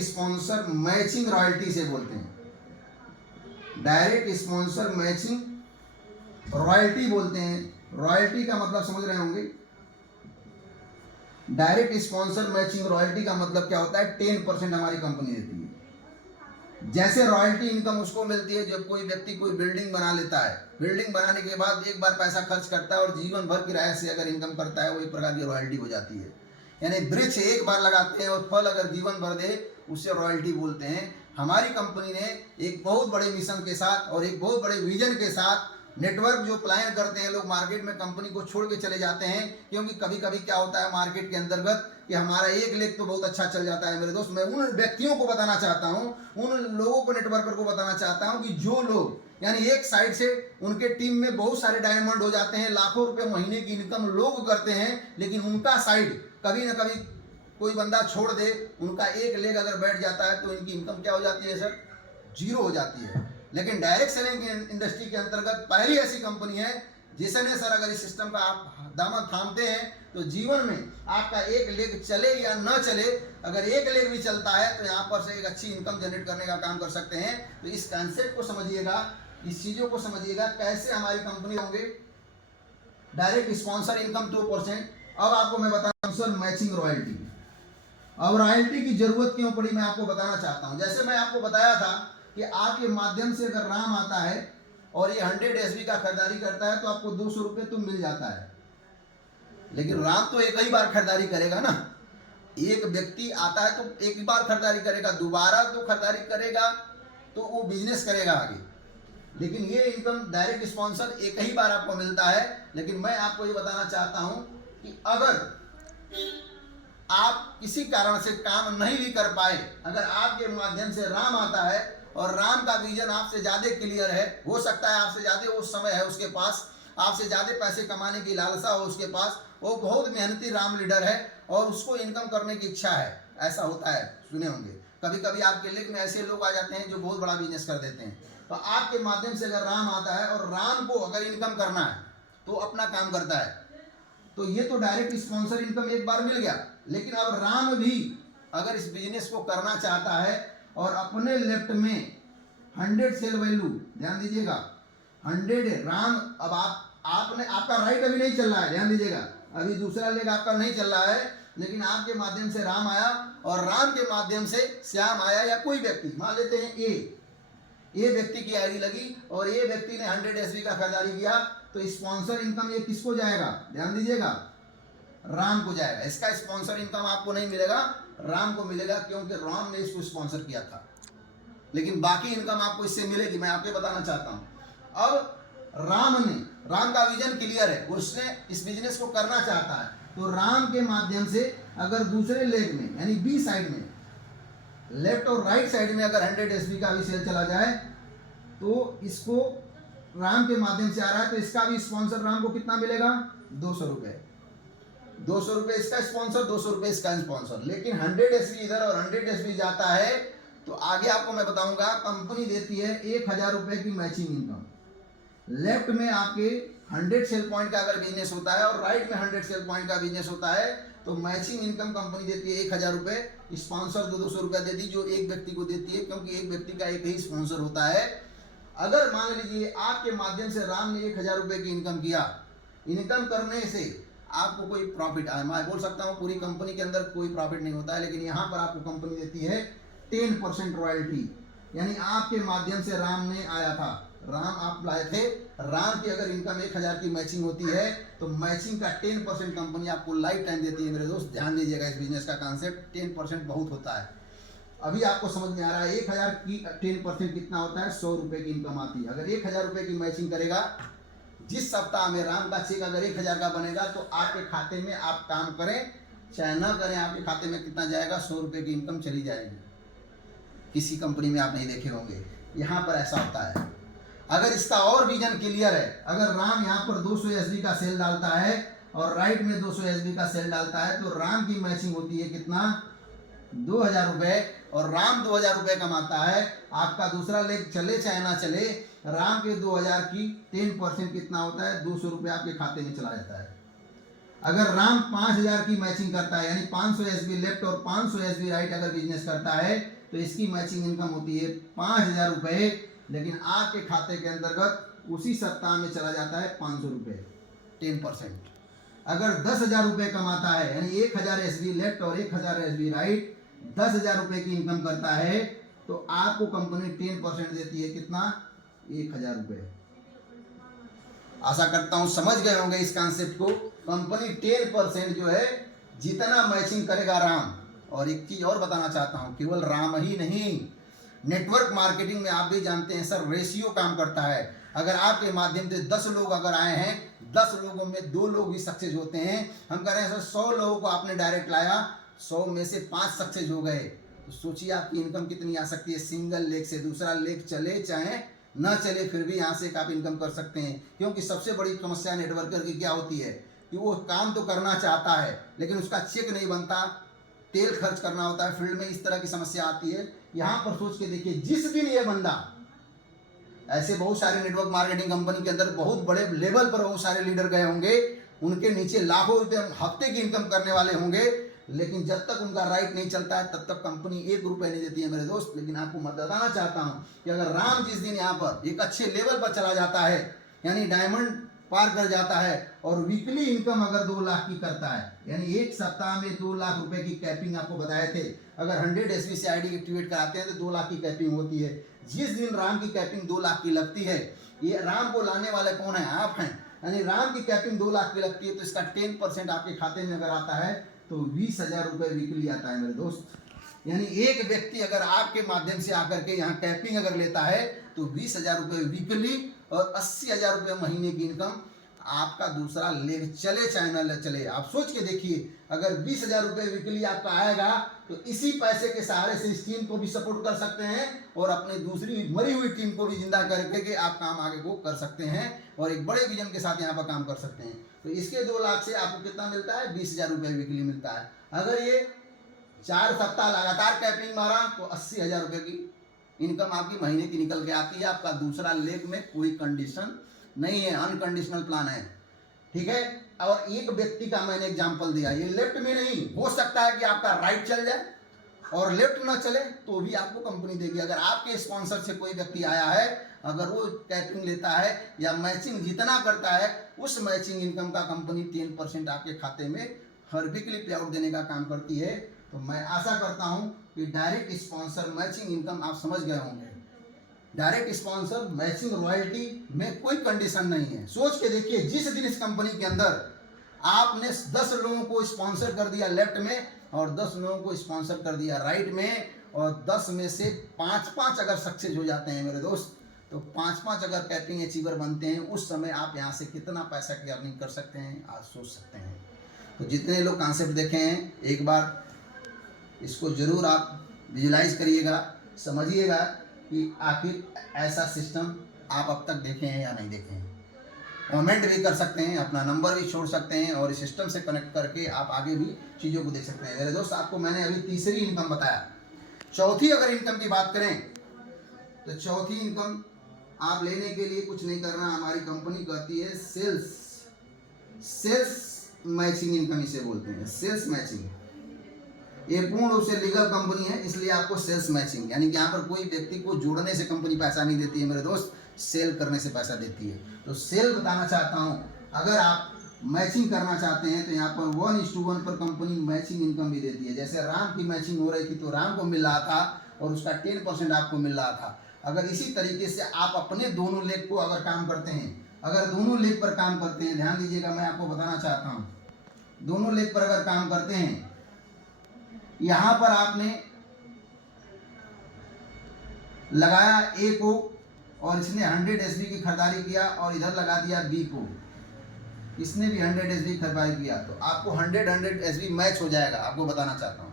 स्पॉन्सर मैचिंग रॉयल्टी से बोलते हैं। डायरेक्ट स्पॉन्सर मैचिंग रॉयल्टी बोलते हैं। रॉयल्टी का मतलब समझ रहे होंगे। डायरेक्ट स्पॉन्सर मैचिंग रॉयल्टी का मतलब क्या होता है, 10% हमारी कंपनी देती है। जैसे रॉयल्टी इनकम उसको मिलती है जब कोई व्यक्ति कोई बिल्डिंग बना लेता है, बिल्डिंग बनाने के बाद एक बार पैसा खर्च करता है और जीवन भर किराए से अगर इनकम करता है, वो एक प्रकार की रॉयल्टी हो जाती है। यानी वृक्ष एक बार लगाते हैं और फल अगर जीवन भर दे, उससे रॉयल्टी बोलते हैं। हमारी कंपनी ने एक बहुत बड़े मिशन के साथ और एक बहुत बड़े विजन के साथ नेटवर्क जो प्लान करते हैं लोग मार्केट में कंपनी को छोड़ के चले जाते हैं, क्योंकि कभी कभी क्या होता है मार्केट के अंतर्गत कि हमारा एक लेग तो बहुत अच्छा चल जाता है। मेरे दोस्त, मैं उन व्यक्तियों को बताना चाहता हूँ, उन लोगों को, नेटवर्कर को बताना चाहता हूँ कि जो लोग यानी एक साइड से उनके टीम में बहुत सारे डायमंड हो जाते हैं, लाखों रुपए महीने की इनकम लोग करते हैं, लेकिन उनका साइड कभी ना कभी कोई बंदा छोड़ दे, उनका एक लेग अगर बैठ जाता है तो इनकी इनकम क्या हो जाती है सर, जीरो हो जाती है। लेकिन डायरेक्ट सेलिंग इंडस्ट्री के अंतर्गत पहली ऐसी कंपनी है जिसने सर अगर इस सिस्टम का आप दामन थामते हैं तो जीवन में आपका एक लेग चले या न चले, अगर एक लेग भी चलता है तो यहाँ पर से एक अच्छी इनकम जनरेट करने का काम कर सकते हैं। तो इस कॉन्सेप्ट को समझिएगा, इस चीज़ों को समझिएगा कैसे हमारी कंपनी होंगे। Direct sponsor income 2%। अब आपको मैं बताऊँ सर मैचिंग रॉयल्टी। अब रॉयल्टी की जरूरत क्यों पड़ी मैं आपको बताना चाहता हूँ। जैसे मैं आपको बताया था कि आपके माध्यम से अगर राम आता है और ये 100 SB का खरीदारी करता है तो आपको 200 रुपये तो मिल जाता है। लेकिन राम तो एक ही बार खरीदारी करेगा ना, एक व्यक्ति आता है तो एक ही बार खरीदारी करेगा, दोबारा तो खरीदारी करेगा तो वो बिजनेस करेगा आगे। लेकिन ये इनकम डायरेक्ट स्पॉन्सर एक ही बार आपको मिलता है। लेकिन मैं आपको ये बताना चाहता हूँ कि अगर आप किसी कारण से काम नहीं भी कर पाए, अगर आपके माध्यम से राम आता है और राम का विजन आपसे ज़्यादा क्लियर है, हो सकता है आपसे ज़्यादा वो समय है उसके पास, आपसे ज़्यादा पैसे कमाने की लालसा हो उसके पास, वो बहुत मेहनती राम लीडर है और उसको इनकम करने की इच्छा है। ऐसा होता है, सुने होंगे कभी कभी आपके लेग में ऐसे लोग आ जाते हैं जो बहुत बड़ा बिजनेस कर देते हैं। तो आपके माध्यम से अगर राम आता है और राम को अगर इनकम करना है तो अपना काम करता है, तो ये तो डायरेक्ट स्पॉन्सर इनकम एक बार मिल गया। लेकिन अब राम भी अगर इस बिजनेस को करना चाहता है और अपने लेफ्ट में 100 सेल वैल्यू, ध्यान दीजिएगा 100 राम, अब आपने आपका राइट अभी नहीं चल रहा है, ध्यान दीजिएगा अभी दूसरा लेग आपका नहीं चल रहा है, लेकिन आपके माध्यम से राम आया और राम के माध्यम से श्याम आया या कोई व्यक्ति, मान लेते हैं ए व्यक्ति की आईडी लगी और ए व्यक्ति ने 100 SB का खरीदारी किया, तो स्पॉन्सर इनकम ये किसको जाएगा, ध्यान दीजिएगा राम को जाएगा। इसका स्पॉन्सर इनकम आपको नहीं मिलेगा, राम को मिलेगा, क्योंकि राम ने इसको स्पॉन्सर किया था। लेकिन बाकी इनकम आपको इससे मिलेगी, मैं आपको बताना चाहता हूं। अब राम का विजन क्लियर है, उसने इस बिजनेस को करना चाहता है, तो राम के माध्यम से अगर दूसरे लेग में यानी बी साइड में, लेफ्ट और राइट साइड में अगर 100 SB का भी सेल चला जाए तो इसको राम के माध्यम से आ रहा है, तो इसका भी स्पॉन्सर राम को कितना मिलेगा, 200 रुपये। 200 रुपये इसका स्पॉन्सर, 200 रुपये इसका स्पॉन्सर। लेकिन 100 SB इधर और 100 SB जाता है तो आगे आपको मैं बताऊंगा। कंपनी देती है 1000 रुपये की मैचिंग इनकम। लेफ्ट में आपके 100 सेल पॉइंट का अगर बिजनेस होता है और राइट में 100 सेल पॉइंट का बिजनेस होता है तो मैचिंग इनकम कंपनी देती है 1000 रुपये। स्पॉन्सर 200 रुपये देती जो एक व्यक्ति को देती है, क्योंकि एक व्यक्ति का एक ही स्पॉन्सर होता है। अगर मान लीजिए आपके माध्यम से राम ने 1000 रुपये की इनकम किया, इनकम करने से आपको कोई प्रॉफिट आया, मैं बोल सकता हूँ पूरी कंपनी के अंदर कोई प्रॉफिट नहीं होता है, लेकिन यहाँ पर आपको कंपनी देती है 10% रॉयल्टी। यानी आपके माध्यम से राम ने आया था, राम आप लाए थे, राम की अगर इनकम 1000 की मैचिंग होती है तो मैचिंग का 10% कंपनी आपको लाइफ टाइम देती है। मेरे दोस्त ध्यान दीजिएगा, इस बिजनेस का कॉन्सेप्ट 10% बहुत होता है। अभी आपको समझ में आ रहा है 1000 की 10% कितना होता है, 100 रुपये की इनकम आती है। अगर 1000 रुपये की मैचिंग करेगा, जिस सप्ताह में राम का चेक अगर 1000 का बनेगा तो आपके खाते में, आप काम करें चाहे ना करें, आपके खाते में कितना जाएगा, 100 रुपये की इनकम चली जाएगी। किसी कंपनी में आप नहीं देखे होंगे, यहाँ पर ऐसा होता है। अगर इसका और विजन क्लियर है, अगर राम यहाँ पर 200 एसबी का सेल डालता है और राइट में 200 एसबी का सेल डालता है, तो राम की मैचिंग होती है कितना, 2000 रुपये, और राम 2000 रुपये कमाता है। आपका दूसरा लेग चले चाहे ना चले, राम के 2000 की 10% कितना होता है, 200 रुपये आपके खाते में चला जाता है। अगर राम 5000 की मैचिंग करता है, यानी 500 एसबी लेफ्ट और 500 एसबी राइट अगर बिजनेस करता है, तो इसकी मैचिंग इनकम होती है 5000 रुपये, लेकिन आपके खाते के अंतर्गत उसी सप्ताह में चला जाता है 500 रुपये, 10%। अगर 10,000 रुपये कमाता है, यानी 1000 एसबी लेफ्ट और 1000 एसबी राइट, 10,000 रुपये की इनकम करता है, तो आपको कंपनी 10% देती है, कितना, 1000 रुपये। आशा करता हूं समझ गए होंगे इस कॉन्सेप्ट को। कंपनी 10% जो है जितना मैचिंग करेगा राम, और एक चीज और बताना चाहता हूं, केवल राम ही नहीं, नेटवर्क मार्केटिंग में आप भी जानते हैं सर, रेशियो काम करता है। अगर आपके माध्यम से 10 लोग अगर आए हैं, 10 लोगों में 2 लोग ही सक्सेस होते हैं, हम कह रहे हैं सर 100 लोगों को आपने डायरेक्ट लाया, 100 में से 5 सक्सेस हो गए, तो सोचिए आपकी इनकम कितनी आ सकती है सिंगल लेग से। दूसरा लेग चले चाहे ना चले, फिर भी यहाँ से आप इनकम कर सकते हैं। क्योंकि सबसे बड़ी समस्या नेटवर्कर की क्या होती है कि वो काम तो करना चाहता है, लेकिन उसका चेक नहीं बनता, तेल खर्च करना होता है फील्ड में, इस तरह की समस्या आती है। यहाँ पर सोच के देखिए, जिस दिन ये बंदा, ऐसे बहुत सारे नेटवर्क मार्केटिंग कंपनी के अंदर बहुत बड़े लेवल पर बहुत सारे लीडर गए होंगे, उनके नीचे लाखों रुपए हफ्ते की इनकम करने वाले होंगे, लेकिन जब तक उनका राइट नहीं चलता है तब तक कंपनी 1 रुपये नहीं देती है मेरे दोस्त। लेकिन आपको मैं बताना चाहता हूं कि अगर राम जिस दिन यहाँ पर एक अच्छे लेवल पर चला जाता है, यानी डायमंड पार कर जाता है, और वीकली इनकम अगर 2 लाख की करता है, यानी एक सप्ताह में 2 लाख रुपए की कैपिंग आपको बताए थे, अगर 100 एसबी से आईडी एक्टिवेट कराते हैं तो 2 लाख की कैपिंग होती है। जिस दिन राम की कैपिंग 2 लाख की लगती है, ये राम को लाने वाले कौन है, आप हैं, यानी राम की कैपिंग 2 लाख की लगती है, तो इसका 10% आपके खाते में अगर आता है तो 20,000 रुपये वीकली आता है मेरे दोस्त। यानी एक व्यक्ति अगर आपके माध्यम से आकर के यहाँ कैपिंग अगर लेता है तो 20,000 रुपये वीकली और 80,000 रुपये महीने की इनकम, आपका दूसरा लेग चले चाहे ना चले। आप सोच के देखिए, अगर 20,000 रुपये वीकली आपका आएगा तो इसी पैसे के सहारे से इस टीम को भी सपोर्ट कर सकते हैं और अपने दूसरी मरी हुई टीम को भी जिंदा करके के आप काम आगे को कर सकते हैं और एक बड़े विजन के साथ यहाँ पर काम कर सकते हैं। तो इसके 2 लाख से आपको कितना मिलता है, 20,000 रुपये वीकली मिलता है। अगर ये 4 सप्ताह लगातार कैपिंग मारा तो 80,000 रुपये की इनकम आपकी महीने की निकल के आती है। आपका दूसरा लेग में कोई कंडीशन नहीं है, अनकंडीशनल प्लान है, ठीक है। और एक व्यक्ति का मैंने एग्जांपल दिया, ये लेफ्ट में नहीं हो सकता है कि आपका राइट चल जाए और लेफ्ट ना चले तो भी आपको कंपनी देगी। अगर आपके स्पॉन्सर से कोई व्यक्ति आया है, अगर वो कैपिंग लेता है या मैचिंग जितना करता है, उस मैचिंग इनकम का कंपनी 10% आपके खाते में हर वीकली पे आउट देने का काम करती है। तो मैं आशा करता हूं कि डायरेक्ट स्पॉन्सर मैचिंग इनकम आप समझ गए होंगे। डायरेक्ट स्पॉन्सर मैचिंग रॉयल्टी में कोई कंडीशन नहीं है। सोच के देखिए, जिस दिन इस कंपनी के अंदर आपने 10 लोगों को स्पॉन्सर कर दिया लेफ्ट में और 10 लोगों को स्पॉन्सर कर दिया राइट में, और 10 में से 5-5 अगर सक्सेस हो जाते हैं मेरे दोस्त, तो 5-5 अगर कैपिंग अचीवर बनते हैं, उस समय आप यहाँ से कितना पैसा की अर्निंग कर सकते हैं आज सोच सकते हैं। तो जितने लोग कॉन्सेप्ट देखे हैं, एक बार इसको ज़रूर आप विजुलाइज करिएगा, समझिएगा कि आखिर ऐसा सिस्टम आप अब तक देखे हैं या नहीं देखे हैं। कमेंट भी कर सकते हैं, अपना नंबर भी छोड़ सकते हैं और इस सिस्टम से कनेक्ट करके आप आगे भी चीज़ों को देख सकते हैं। मेरे दोस्त, आपको मैंने अभी तीसरी इनकम बताया। चौथी अगर इनकम की बात करें तो चौथी इनकम आप लेने के लिए कुछ नहीं करना, हमारी कंपनी कहती है सेल्स मैचिंग इनकम इसे बोलते हैं, सेल्स मैचिंग। ये पूर्ण रूप से लीगल कंपनी है, इसलिए आपको सेल्स मैचिंग, यानी कि यहाँ पर कोई व्यक्ति को जोड़ने से कंपनी पैसा नहीं देती है मेरे दोस्त, सेल करने से पैसा देती है। तो सेल बताना चाहता हूँ, अगर आप मैचिंग करना चाहते हैं तो यहाँ पर 1:1 पर कंपनी मैचिंग इनकम भी देती है। जैसे राम की मैचिंग हो रही थी तो राम को मिल रहा था और उसका 10% आपको मिल रहा था। अगर इसी तरीके से आप अपने दोनों लेग को अगर काम करते हैं, अगर दोनों लेग पर काम करते हैं, ध्यान दीजिएगा, मैं आपको बताना चाहता हूँ, दोनों लेग पर अगर काम करते हैं, यहाँ पर आपने लगाया ए को और इसने 100 एसबी की खरीदारी किया और इधर लगा दिया बी को, इसने भी 100 एसबी खरीदारी किया, तो आपको 100 एसबी मैच हो जाएगा, आपको बताना चाहता हूँ।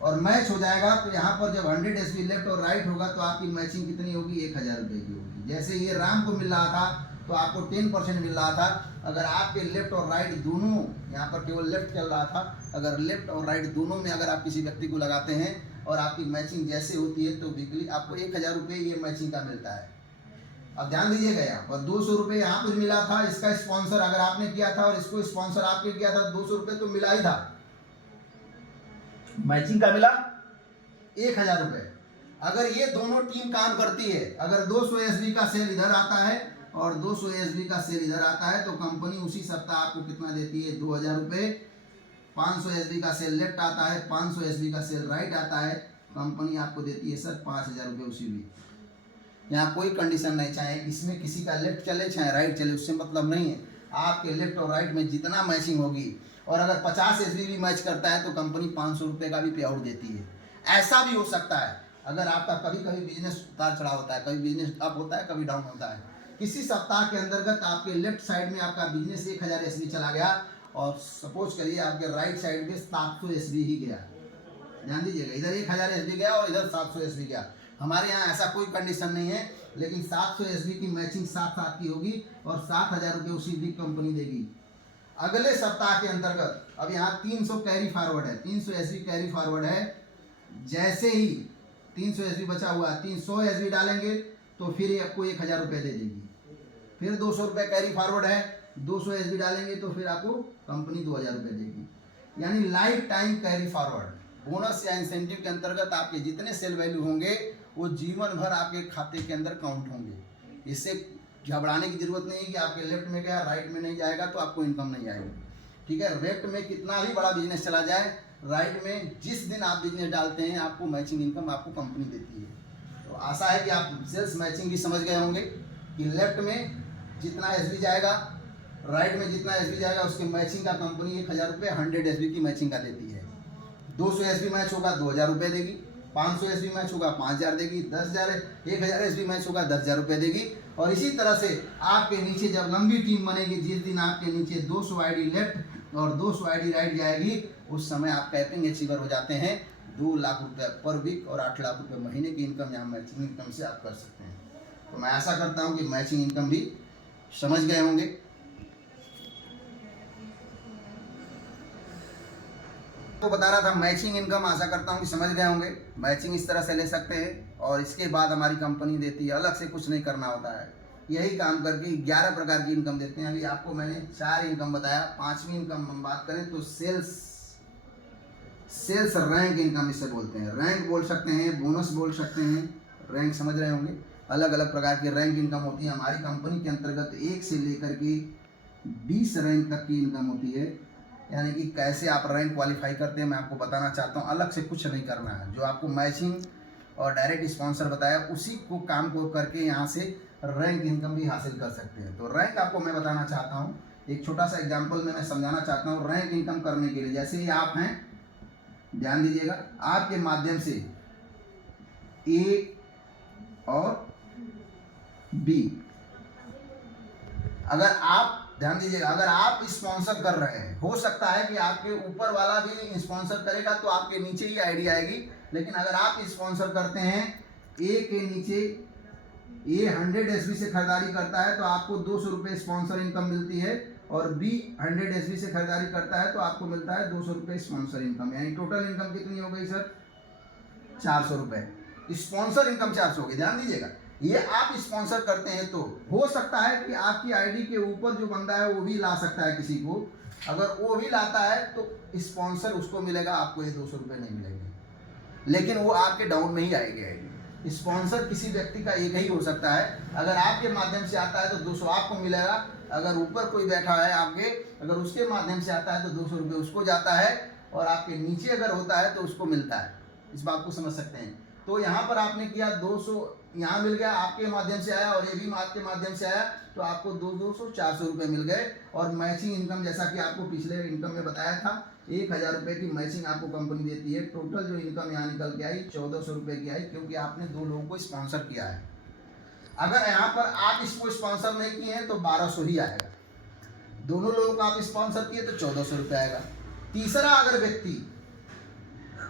और मैच हो जाएगा तो यहाँ पर जब 100 एसबी लेफ्ट और राइट होगा तो आपकी मैचिंग कितनी होगी, 1000 रुपये की होगी। जैसे ये राम को मिल रहा था तो आपको 10% मिल रहा था। अगर आपके लेफ्ट और राइट दोनों, यहाँ पर केवल लेफ्ट चल रहा था, अगर लेफ्ट और राइट दोनों में अगर आप किसी व्यक्ति को लगाते हैं और आपकी मैचिंग जैसे होती है तो वीकली आपको 1000 रुपये ये मैचिंग का मिलता है। अब ध्यान दीजिएगा, यहाँ पर 200 रुपये यहाँ पर मिला था, इसका स्पॉन्सर अगर आपने किया था और इसको स्पॉन्सर आपने किया था, 200 रुपये तो मिला ही था, मैचिंग का मिला 1000 रुपये। अगर ये दोनों टीम काम करती है, अगर 200 एसबी का सेल इधर आता है और 200 एसबी का सेल इधर आता है तो कंपनी उसी सप्ताह आपको कितना देती है, 2000 रुपये। 500 एसबी का सेल लेफ्ट आता है, 500 एसबी का सेल राइट आता है, कंपनी आपको देती है सर 5000 रुपये उसी वीक। यहाँ कोई कंडीशन नहीं, चाहे इसमें किसी का लेफ्ट चले चाहे राइट चले, उससे मतलब नहीं है। आपके लेफ्ट और राइट में जितना मैचिंग होगी, और अगर 50 एसबी भी मैच करता है तो कंपनी 500 रुपये का भी पे आउट देती है। ऐसा भी हो सकता है अगर आपका कभी कभी बिजनेस उतार चढ़ाव होता है, कभी बिजनेस अप होता है, कभी डाउन होता है। किसी सप्ताह के अंतर्गत आपके लेफ्ट साइड में आपका बिजनेस 1000 एसबी चला गया और सपोज करिए आपके राइट साइड में 700 एसबी ही गया, ध्यान दीजिएगा, इधर 1000 एसबी गया और इधर 700 एसबी गया। हमारे यहाँ ऐसा कोई कंडीशन नहीं है, लेकिन 700 एसबी की मैचिंग साथ साथ की होगी और 7000 रुपये उसी वीक कंपनी देगी। अगले सप्ताह के अंतर्गत अब यहाँ 300 कैरी फॉरवर्ड है, 300 एसबी कैरी फॉरवर्ड है। जैसे ही 300 एसबी बचा हुआ है, 300 एसबी डालेंगे तो फिर आपको 1000 रुपये दे देगी। फिर 200 रुपये कैरी फॉरवर्ड है, 200 एसबी डालेंगे तो फिर आपको कंपनी 2000 रुपये देगी। यानी life time carry forward bonus या इंसेंटिव के अंतर्गत आपके जितने सेल वैल्यू होंगे वो जीवन भर आपके खाते के अंदर काउंट होंगे। इससे घबराने की जरूरत नहीं है कि आपके लेफ्ट में गया राइट में नहीं जाएगा तो आपको इनकम नहीं आएगी, ठीक है। लेफ्ट में कितना भी बड़ा बिजनेस चला जाए, राइट में जिस दिन आप बिजनेस डालते हैं आपको मैचिंग इनकम आपको कंपनी देती है। तो आशा है कि आप सेल्स मैचिंग भी समझ गए होंगे कि लेफ्ट में जितना एसबी जाएगा, राइट में जितना एसबी जाएगा उसके मैचिंग का कंपनी 1000 रुपये 100 एसबी की मैचिंग का देती है। 200 एसबी मैच होगा 2000 रुपये देगी, 500 एसबी मैच होगा 5000 देगी, 1000 एसबी मैच होगा 10000 रुपये देगी। और इसी तरह से आपके नीचे जब लंबी टीम बनेगी, जिस दिन आपके नीचे 200 आईडी लेफ्ट और 200 आईडी राइट जाएगी, उस समय आप कैपिंग अचीवर हो जाते हैं। 2 लाख रुपये पर वीक और 8 लाख रुपये महीने की इनकम यहाँ मैचिंग इनकम से आप कर सकते हैं। तो मैं आशा करता हूँ कि मैचिंग इनकम भी समझ गए होंगे। तो बता रहा था मैचिंग इनकम, आशा करता हूँ कि समझ गए होंगे। मैचिंग इस तरह से ले सकते हैं और इसके बाद हमारी कंपनी देती है, अलग से कुछ नहीं करना होता है। यही काम करके 11 प्रकार की इनकम देते हैं। अभी आपको मैंने 4 इनकम बताया। 5वीं इनकम हम बात करें तो सेल्स रैंक इनकम इसे बोलते हैं। रैंक बोल सकते हैं, बोनस बोल सकते हैं, रैंक समझ रहे होंगे। अलग अलग प्रकार की रैंक इनकम होती है। हमारी कंपनी के अंतर्गत 1 से लेकर के 20 रैंक तक की इनकम होती है। यानी कि कैसे आप रैंक क्वालिफाई करते हैं मैं आपको बताना चाहता हूँ। अलग से कुछ नहीं करना है, जो आपको मैचिंग और डायरेक्ट स्पॉन्सर बताया उसी को काम को करके यहाँ से रैंक इनकम भी हासिल कर सकते हैं। तो रैंक आपको मैं बताना चाहता हूँ, एक छोटा सा एग्जांपल में मैं समझाना चाहता हूँ। रैंक इनकम करने के लिए जैसे ही आप हैं, ध्यान दीजिएगा, आपके माध्यम से ए और बी, अगर आप ध्यान दीजिएगा, अगर आप स्पॉन्सर कर रहे हैं, हो सकता है कि आपके ऊपर वाला भी स्पॉन्सर करेगा तो आपके नीचे ही आईडी आएगी। लेकिन अगर आप स्पॉन्सर करते हैं, ए के नीचे ए 100 एसबी से खरीदारी करता है तो आपको 200 रुपये स्पॉन्सर इनकम मिलती है, और बी 100 एसबी से खरीदारी करता है तो आपको मिलता है 200 रुपये स्पॉन्सर इनकम। यानी टोटल इनकम कितनी हो गई सर? 400 रुपये। स्पॉन्सर इनकम 400 होगी। ध्यान दीजिएगा, ये आप स्पॉन्सर करते हैं तो हो सकता है कि आपकी आईडी के ऊपर जो बंदा है वो भी ला सकता है किसी को। अगर वो भी लाता है तो स्पॉन्सर उसको मिलेगा, आपको ये 200 रुपये नहीं मिलेंगे, लेकिन वो आपके डाउन में ही आएगी। स्पॉन्सर किसी व्यक्ति का एक ही हो सकता है। अगर आपके माध्यम से आता है तो 200 आपको मिलेगा। अगर ऊपर कोई बैठा है आपके, अगर उसके माध्यम से आता है तो 200 रुपये उसको जाता है, और आपके नीचे अगर होता है तो उसको मिलता है। इस बात को समझ सकते हैं। तो यहाँ पर आपने किया 200 यहाँ मिल गया, आपके माध्यम से आया, और ये भी आपके माध्यम से आया, तो आपको 200 400 रुपये मिल गए। और मैचिंग इनकम जैसा कि आपको पिछले इनकम में बताया था, 1000 रुपये की मैचिंग आपको कंपनी देती है। टोटल जो इनकम यहाँ निकल के आई 1400 रुपये की आई, क्योंकि आपने 2 लोगों को स्पॉन्सर किया है। अगर यहाँ पर आप इसको स्पॉन्सर नहीं किए हैं तो 1200 ही आएगा। दोनों लोगों को आप स्पॉन्सर किए तो 1400 रुपये आएगा। तीसरा अगर व्यक्ति,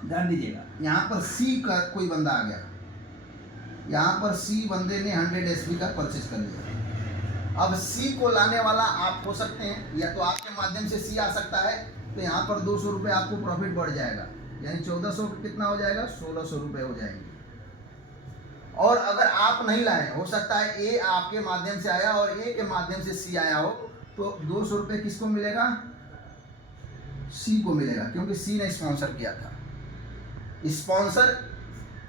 ध्यान दीजिएगा, यहाँ पर सी का कोई बंदा आ गया, यहाँ पर सी बंदे ने 100 एसपी का परचेज कर लिया। अब सी को लाने वाला आप हो सकते हैं, या तो आपके माध्यम से सी आ सकता है, तो यहाँ पर 200 रुपये आपको प्रॉफिट बढ़ जाएगा, यानी 1400 कितना हो जाएगा, 1600 रुपये हो जाएंगे। और अगर आप नहीं लाए, हो सकता है ए आपके माध्यम से आया और ए के माध्यम से सी आया हो, तो 200 रुपये किसको मिलेगा, सी को मिलेगा, क्योंकि सी ने स्पॉन्सर किया था। स्पॉन्सर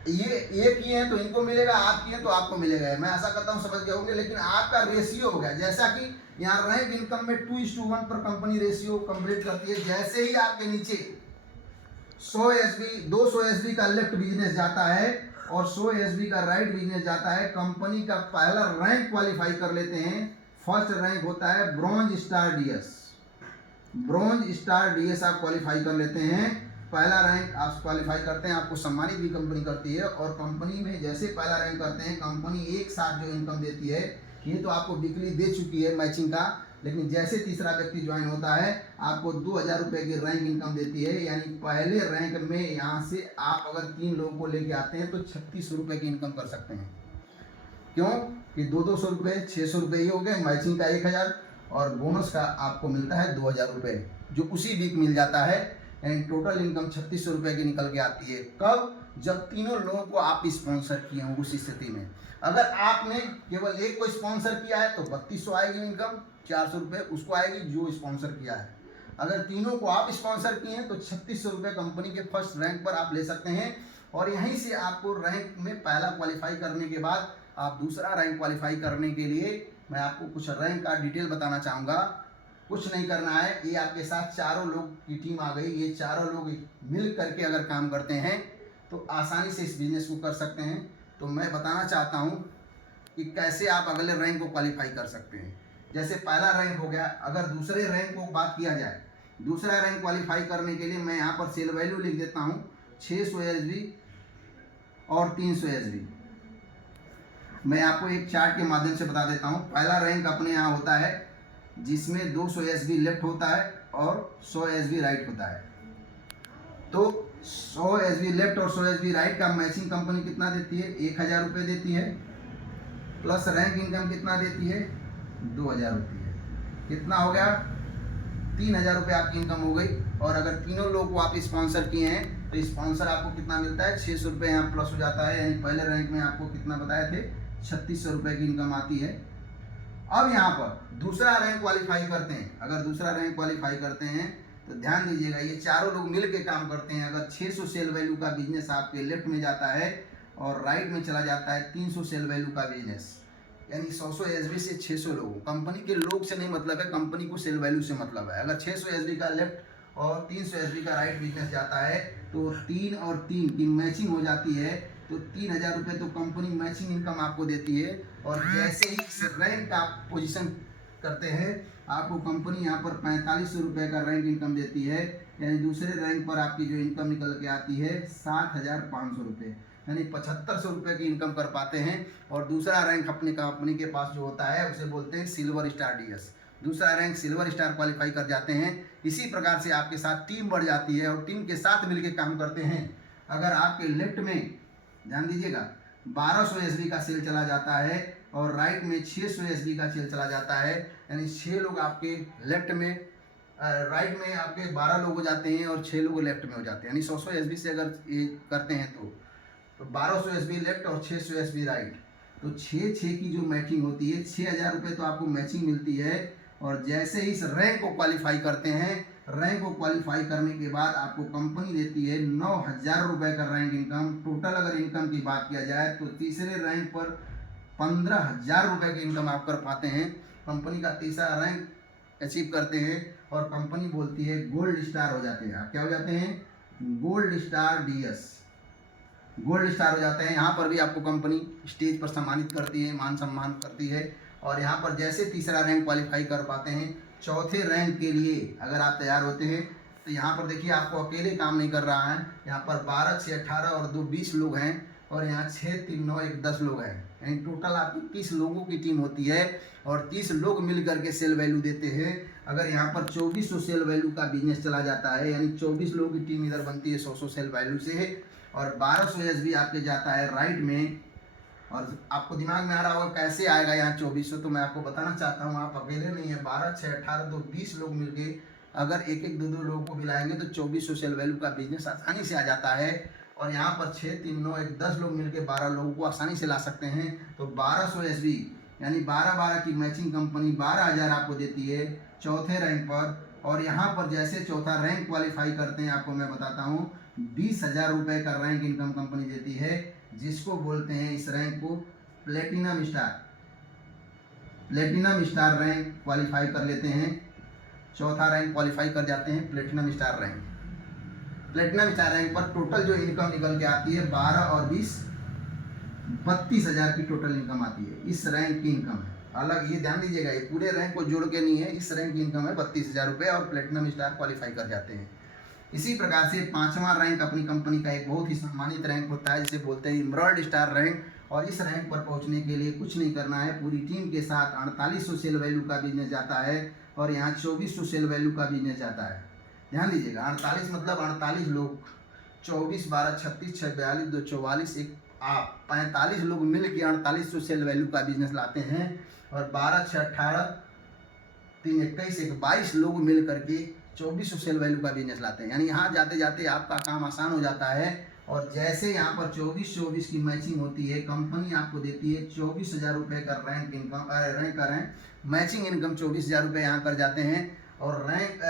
ये किए हैं तो इनको मिलेगा, आप किए तो आपको मिलेगा। मैं ऐसा करता हूँ, समझ गए होंगे। लेकिन आपका रेशियो हो गया, जैसा कि यहाँ रैंक इनकम में 2:1 पर कंपनी रेशियो कंप्लीट करती है। जैसे ही आपके नीचे 100 एसबी 200 एसबी का लेफ्ट बिजनेस जाता है और 100 एसबी का राइट बिजनेस जाता है, कंपनी का पहला रैंक क्वालिफाई कर लेते हैं। फर्स्ट रैंक होता है bronze star DS. Bronze star DS आप क्वालिफाई कर लेते हैं, पहला रैंक आप क्वालिफाई करते हैं, आपको सम्मानित भी कंपनी करती है। और कंपनी में जैसे पहला रैंक करते हैं, कंपनी एक साथ जो इनकम देती है, ये तो आपको वीकली दे चुकी है मैचिंग का, लेकिन जैसे तीसरा व्यक्ति ज्वाइन होता है आपको 2000 रुपये की रैंक इनकम देती है। यानी पहले रैंक में यहाँ से आप अगर 3 लोगों को लेके आते हैं तो 3600 रुपये की इनकम कर सकते हैं। क्यों कि 200 रुपये 600 रुपये ही हो गए, मैचिंग का 1000 और बोनस का आपको मिलता है 2000 रुपये, जो उसी वीक मिल जाता है। यानी टोटल इनकम 3600 रुपये की निकल के आती है। कब? जब तीनों लोगों को आप स्पॉन्सर किए हों। उस स्थिति में अगर आपने केवल एक को स्पॉन्सर किया है तो 3200 आएगी इनकम, 400 रुपये उसको आएगी जो स्पॉन्सर किया है। अगर तीनों को आप स्पॉन्सर किए हैं तो 3600 रुपये कंपनी के फर्स्ट रैंक पर आप ले सकते हैं। और यहीं से आपको रैंक में पहला क्वालिफाई करने के बाद आप दूसरा रैंक क्वालिफाई करने के लिए मैं आपको कुछ रैंक का डिटेल बताना चाहूँगा। कुछ नहीं करना है, ये आपके साथ चारों लोग की टीम आ गई। ये चारों लोग मिल करके अगर काम करते हैं तो आसानी से इस बिजनेस को कर सकते हैं। तो मैं बताना चाहता हूँ कि कैसे आप अगले रैंक को क्वालिफाई कर सकते हैं। जैसे पहला रैंक हो गया, अगर दूसरे रैंक को बात किया जाए, दूसरा रैंक क्वालिफाई करने के लिए मैं यहाँ पर सेल वैल्यू लिख देता हूँ 600 एसबी और 300 एसबी। मैं आपको एक चार्ट के माध्यम से बता देता हूँ। पहला रैंक अपने यहाँ होता है जिसमें 200 एसबी लेफ्ट होता है और 100 एसबी राइट होता है। तो 100 एसबी लेफ्ट और 100 एसबी राइट का मैचिंग कंपनी कितना देती है, 1000 रुपये देती है, प्लस रैंक इनकम कितना देती है, 2000 रुपये है। कितना हो गया, 3000 रुपये आपकी इनकम हो गई। और अगर तीनों लोग को आप स्पॉन्सर किए हैं तो स्पॉन्सर आपको कितना मिलता है, 600 रुपये यहाँ प्लस हो जाता है। यानी पहले रैंक में आपको कितना बताए थे, 3600 रुपये की इनकम आती है। अब यहाँ पर दूसरा रैंक क्वालिफाई करते हैं। अगर दूसरा रैंक क्वालिफाई करते हैं तो ध्यान दीजिएगा, ये चारों लोग मिल के काम करते हैं। अगर 600 सेल वैल्यू का बिजनेस आपके लेफ्ट में जाता है और राइट में चला जाता है 300 सेल वैल्यू का बिजनेस, यानी 100 एसबी से 600 लोगों, कंपनी के लोग से नहीं मतलब है, कंपनी को सेल वैल्यू से मतलब है। अगर 600 एसबी का लेफ्ट और 300 एसबी का राइट बिजनेस जाता है तो 3 और 3 की मैचिंग हो जाती है, तो 3000 रुपये तो कंपनी मैचिंग इनकम आपको देती है। और जैसे ही इस रैंक का पोजीशन करते हैं आपको कंपनी यहाँ पर 4500 रुपये का रैंक इनकम देती है। यानी दूसरे रैंक पर आपकी जो इनकम निकल के आती है 7500 रुपये, यानी 7500 रुपये की इनकम कर पाते हैं। और दूसरा रैंक अपनी कंपनी के पास जो होता है उसे बोलते हैं सिल्वर स्टार डीएस। दूसरा रैंक सिल्वर स्टार क्वालिफाई कर जाते हैं। इसी प्रकार से आपके साथ टीम बढ़ जाती है और टीम के साथ मिलकर काम करते हैं। अगर आपके लेफ्ट में ध्यान दीजिएगा 1200 एसबी का सेल चला जाता है और राइट में 600 एसबी का सेल चला जाता है, यानी 6 लोग आपके लेफ्ट में, राइट में आपके 12 लोग हो जाते हैं और 6 लोग लेफ्ट में हो जाते हैं। यानी 100 एसबी से अगर ये करते हैं तो 1200 एसबी लेफ्ट और 600 एसबी राइट, तो 6 की जो मैचिंग होती है 6000 रुपये तो आपको मैचिंग मिलती है। और जैसे ही इस रैंक को क्वालिफाई करते हैं, रैंक को क्वालिफाई करने के बाद आपको कंपनी देती है 9000 रुपये का रैंक इनकम। टोटल अगर इनकम की बात किया जाए तो तीसरे रैंक पर 15000 रुपये की इनकम आप कर पाते हैं। कंपनी का तीसरा रैंक अचीव करते हैं और कंपनी बोलती है गोल्ड स्टार हो जाते हैं। आप क्या हो जाते हैं, gold star DS, gold star हो जाते हैं। यहाँ पर भी आपको कंपनी स्टेज पर सम्मानित करती है, मान सम्मान करती है। और यहाँ पर जैसे तीसरा रैंक क्वालिफाई कर पाते हैं, चौथे रैंक के लिए अगर आप तैयार होते हैं तो यहाँ पर देखिए आपको अकेले काम नहीं कर रहा है। यहाँ पर 12 से 18 और 2 20 लोग हैं। और यहाँ 6 3 9 1 10 लोग हैं, यानी टोटल आपकी 30 लोगों की टीम होती है और 30 लोग मिल करके सेल वैल्यू देते हैं। अगर यहाँ पर 2400 सेल वैल्यू का बिजनेस चला जाता है, यानी 24 लोगों की टीम इधर बनती है 100 सेल वैल्यू से, और 1200 एसबी आपके जाता है राइट में। और आपको दिमाग में आ रहा होगा कैसे आएगा यहाँ 2400, तो मैं आपको बताना चाहता हूँ, आप अकेले नहीं है, 12 6 18 तो 20 लोग मिलके अगर एक एक दो दो लोगों को मिलाएंगे तो 2400 सेल वैल्यू का बिजनेस आसानी से आ जाता है। और यहाँ पर 6 3 9 1 10 लोग मिलके 12 लोगों को आसानी से ला सकते हैं। तो 1200 एसबी यानी 12 की मैचिंग कंपनी 12,000 आपको देती है चौथे रैंक पर। और यहाँ पर जैसे चौथा रैंक क्वालिफाई करते हैं, आपको मैं बताता हूँ 20,000 रुपये का रैंक इनकम कंपनी देती है, जिसको बोलते हैं इस रैंक को platinum star. Platinum star rank qualify कर लेते हैं, चौथा रैंक क्वालिफाई कर जाते हैं platinum star rank. Platinum star rank पर टोटल जो इनकम निकल के आती है 12 और 20 32,000 की टोटल इनकम आती है। इस रैंक की इनकम है अलग, ये ध्यान दीजिएगा, ये पूरे रैंक को जोड़ के नहीं है, इस रैंक की इनकम है 32,000 रुपये और प्लेटिनम स्टार क्वालिफाई कर जाते हैं। इसी प्रकार से 5वां रैंक अपनी कंपनी का एक बहुत ही सम्मानित रैंक होता है, जिसे बोलते हैं इमराल्ड स्टार रैंक। और इस रैंक पर पहुंचने के लिए कुछ नहीं करना है, पूरी टीम के साथ 4800 सेल वैल्यू का बिजनेस जाता है और यहाँ 2400 सेल वैल्यू का बिजनेस जाता है। ध्यान दीजिएगा, 48 मतलब 48 लोग, 24 12 36 6 42 2 44 1 आप 45 लोग मिल के 4800 सेल वैल्यू का बिजनेस लाते हैं। और 12 6 18 3 21 1 22 लोग मिल करके 2400 सेल वैल्यू का बिजनेस लाते हैं। यानी यहाँ जाते जाते आपका काम आसान हो जाता है। और जैसे यहाँ पर 24-24 की मैचिंग होती है, कंपनी आपको देती है 24,000 रुपये का रैंक इनकम, मैचिंग इनकम 24,000 रुपये यहाँ कर जाते हैं। और रैंक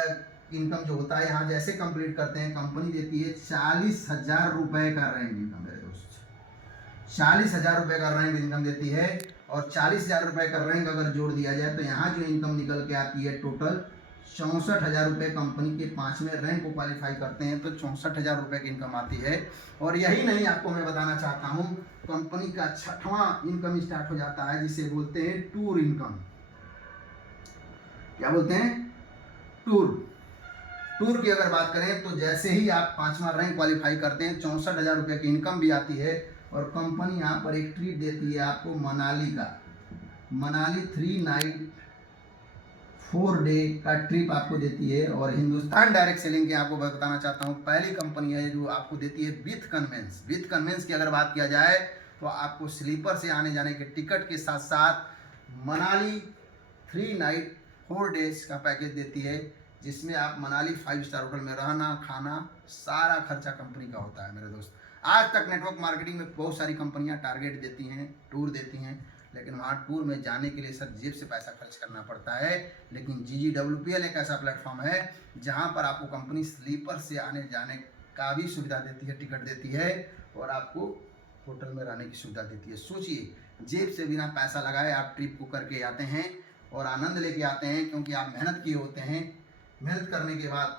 इनकम जो होता है यहाँ जैसे कंप्लीट करते हैं, कंपनी देती है 40,000 रुपये का रैंक इनकम। मेरे दोस्त 40,000 रुपये का रैंक इनकम देती है। और 40,000 रुपये का रैंक अगर जोड़ दिया जाए तो यहाँ जो इनकम निकल के आती है टोटल 64,000 रुपये। कंपनी के 5वें रैंक को क्वालिफाई करते हैं तो 64,000 रुपये की इनकम आती है। और यही नहीं, आपको मैं बताना चाहता हूँ, कंपनी का 6वां इनकम स्टार्ट हो जाता है, जिसे बोलते हैं टूर इनकम। क्या बोलते हैं? टूर की अगर बात करें तो जैसे ही आप 5वां रैंक क्वालिफाई करते हैं 64,000 रुपये की इनकम भी आती है। और कंपनी यहाँ पर एक ट्रिप देती है आपको मनाली का, मनाली 3 नाइट 4 डे का ट्रिप आपको देती है। और हिंदुस्तान डायरेक्ट सेलिंग के आपको बताना चाहता हूँ, पहली कंपनी है जो आपको देती है विथ कन्वेंस। विथ कन्वेंस की अगर बात किया जाए तो आपको स्लीपर से आने जाने के टिकट के साथ साथ मनाली 3 नाइट 4 डेज का पैकेज देती है, जिसमें आप मनाली 5 स्टार होटल में रहना खाना सारा खर्चा कंपनी का होता है। मेरे दोस्त, आज तक नेटवर्क मार्केटिंग में बहुत सारी कंपनियां टारगेट देती हैं, टूर देती हैं, लेकिन वहाँ टूर में जाने के लिए सर जेब से पैसा खर्च करना पड़ता है। लेकिन GGWPL एक ऐसा प्लेटफॉर्म है जहाँ पर आपको कंपनी स्लीपर से आने जाने का भी सुविधा देती है, टिकट देती है और आपको होटल में रहने की सुविधा देती है। सोचिए, जेब से बिना पैसा लगाए आप ट्रिप को करके आते हैं और आनंद लेके आते हैं, क्योंकि आप मेहनत किए होते हैं। मेहनत करने के बाद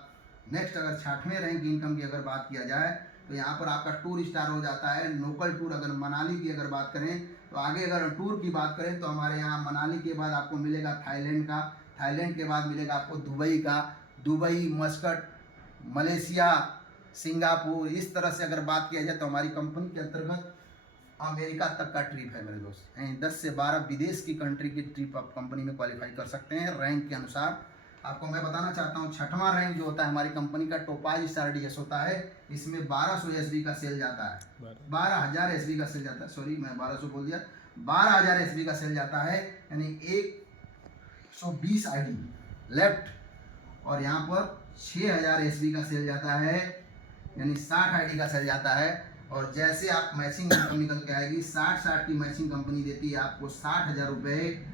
नेक्स्ट अगर 6वें रैंक इनकम की अगर बात किया जाए तो यहाँ पर आपका टूर स्टार हो जाता है लोकल टूर। अगर मनाली की अगर बात करें तो आगे अगर टूर की बात करें तो हमारे यहाँ मनाली के बाद आपको मिलेगा थाईलैंड का, थाईलैंड के बाद मिलेगा आपको दुबई का, दुबई मस्कट मलेशिया सिंगापुर। इस तरह से अगर बात किया जाए तो हमारी कंपनी के अंतर्गत अमेरिका तक का ट्रिप है। मेरे दोस्त, 10 से 12 विदेश की कंट्री की ट्रिप आप कंपनी में क्वालिफाई कर सकते हैं रैंक के अनुसार। आपको मैं बताना चाहता हूँ 6वां रैंक जो होता है हमारी कंपनी का टोपाज स्टार DS होता है। इसमें 1200 SB का सेल जाता है, 12,000 SB का सेल जाता है, सॉरी मैं 1200 बोल दिया, 12,000 SB का सेल जाता है, यानी 120 ID लेफ्ट। और यहाँ पर 6,000 SB का सेल जाता है, यानी 60 ID का सेल जाता है। और जैसे आप मैचिंग इनकम निकल के आएगी 60-60 की मैचिंग कंपनी देती है आपको 60,000 रुपये।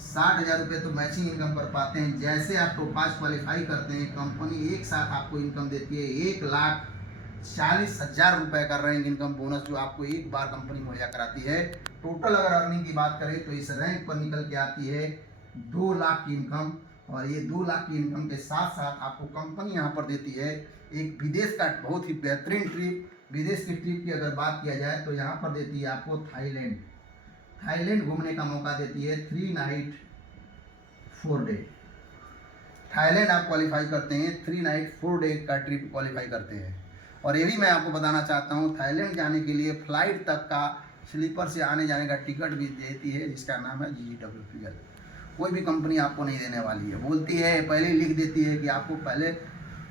60,000 रुपये तो मैचिंग इनकम कर पाते हैं। जैसे आप टोपाज क्वालिफाई करते हैं, कंपनी एक साथ आपको इनकम देती है 1,40,000 रुपये का रैंक इनकम बोनस, जो आपको एक बार कंपनी मुहैया कराती है। टोटल अगर अर्निंग की बात करें तो इस रैंक पर निकल के आती है 2 लाख की इनकम। और ये 2 लाख की इनकम के साथ साथ आपको कंपनी यहाँ पर देती है एक विदेश का बहुत ही बेहतरीन ट्रिप। विदेश की ट्रिप की अगर बात किया जाए तो यहाँ पर देती है आपको थाईलैंड घूमने का मौका देती है 3 नाइट 4 डे। थाईलैंड आप क्वालिफाई करते हैं 3 नाइट 4 डे का ट्रिप क्वालिफाई करते हैं। और ये भी मैं आपको बताना चाहता हूँ, थाईलैंड जाने के लिए फ्लाइट तक का स्लीपर से आने जाने का टिकट भी देती है, जिसका नाम है GWPL। कोई भी कंपनी आपको नहीं देने वाली है, बोलती है पहले ही लिख देती है कि आपको पहले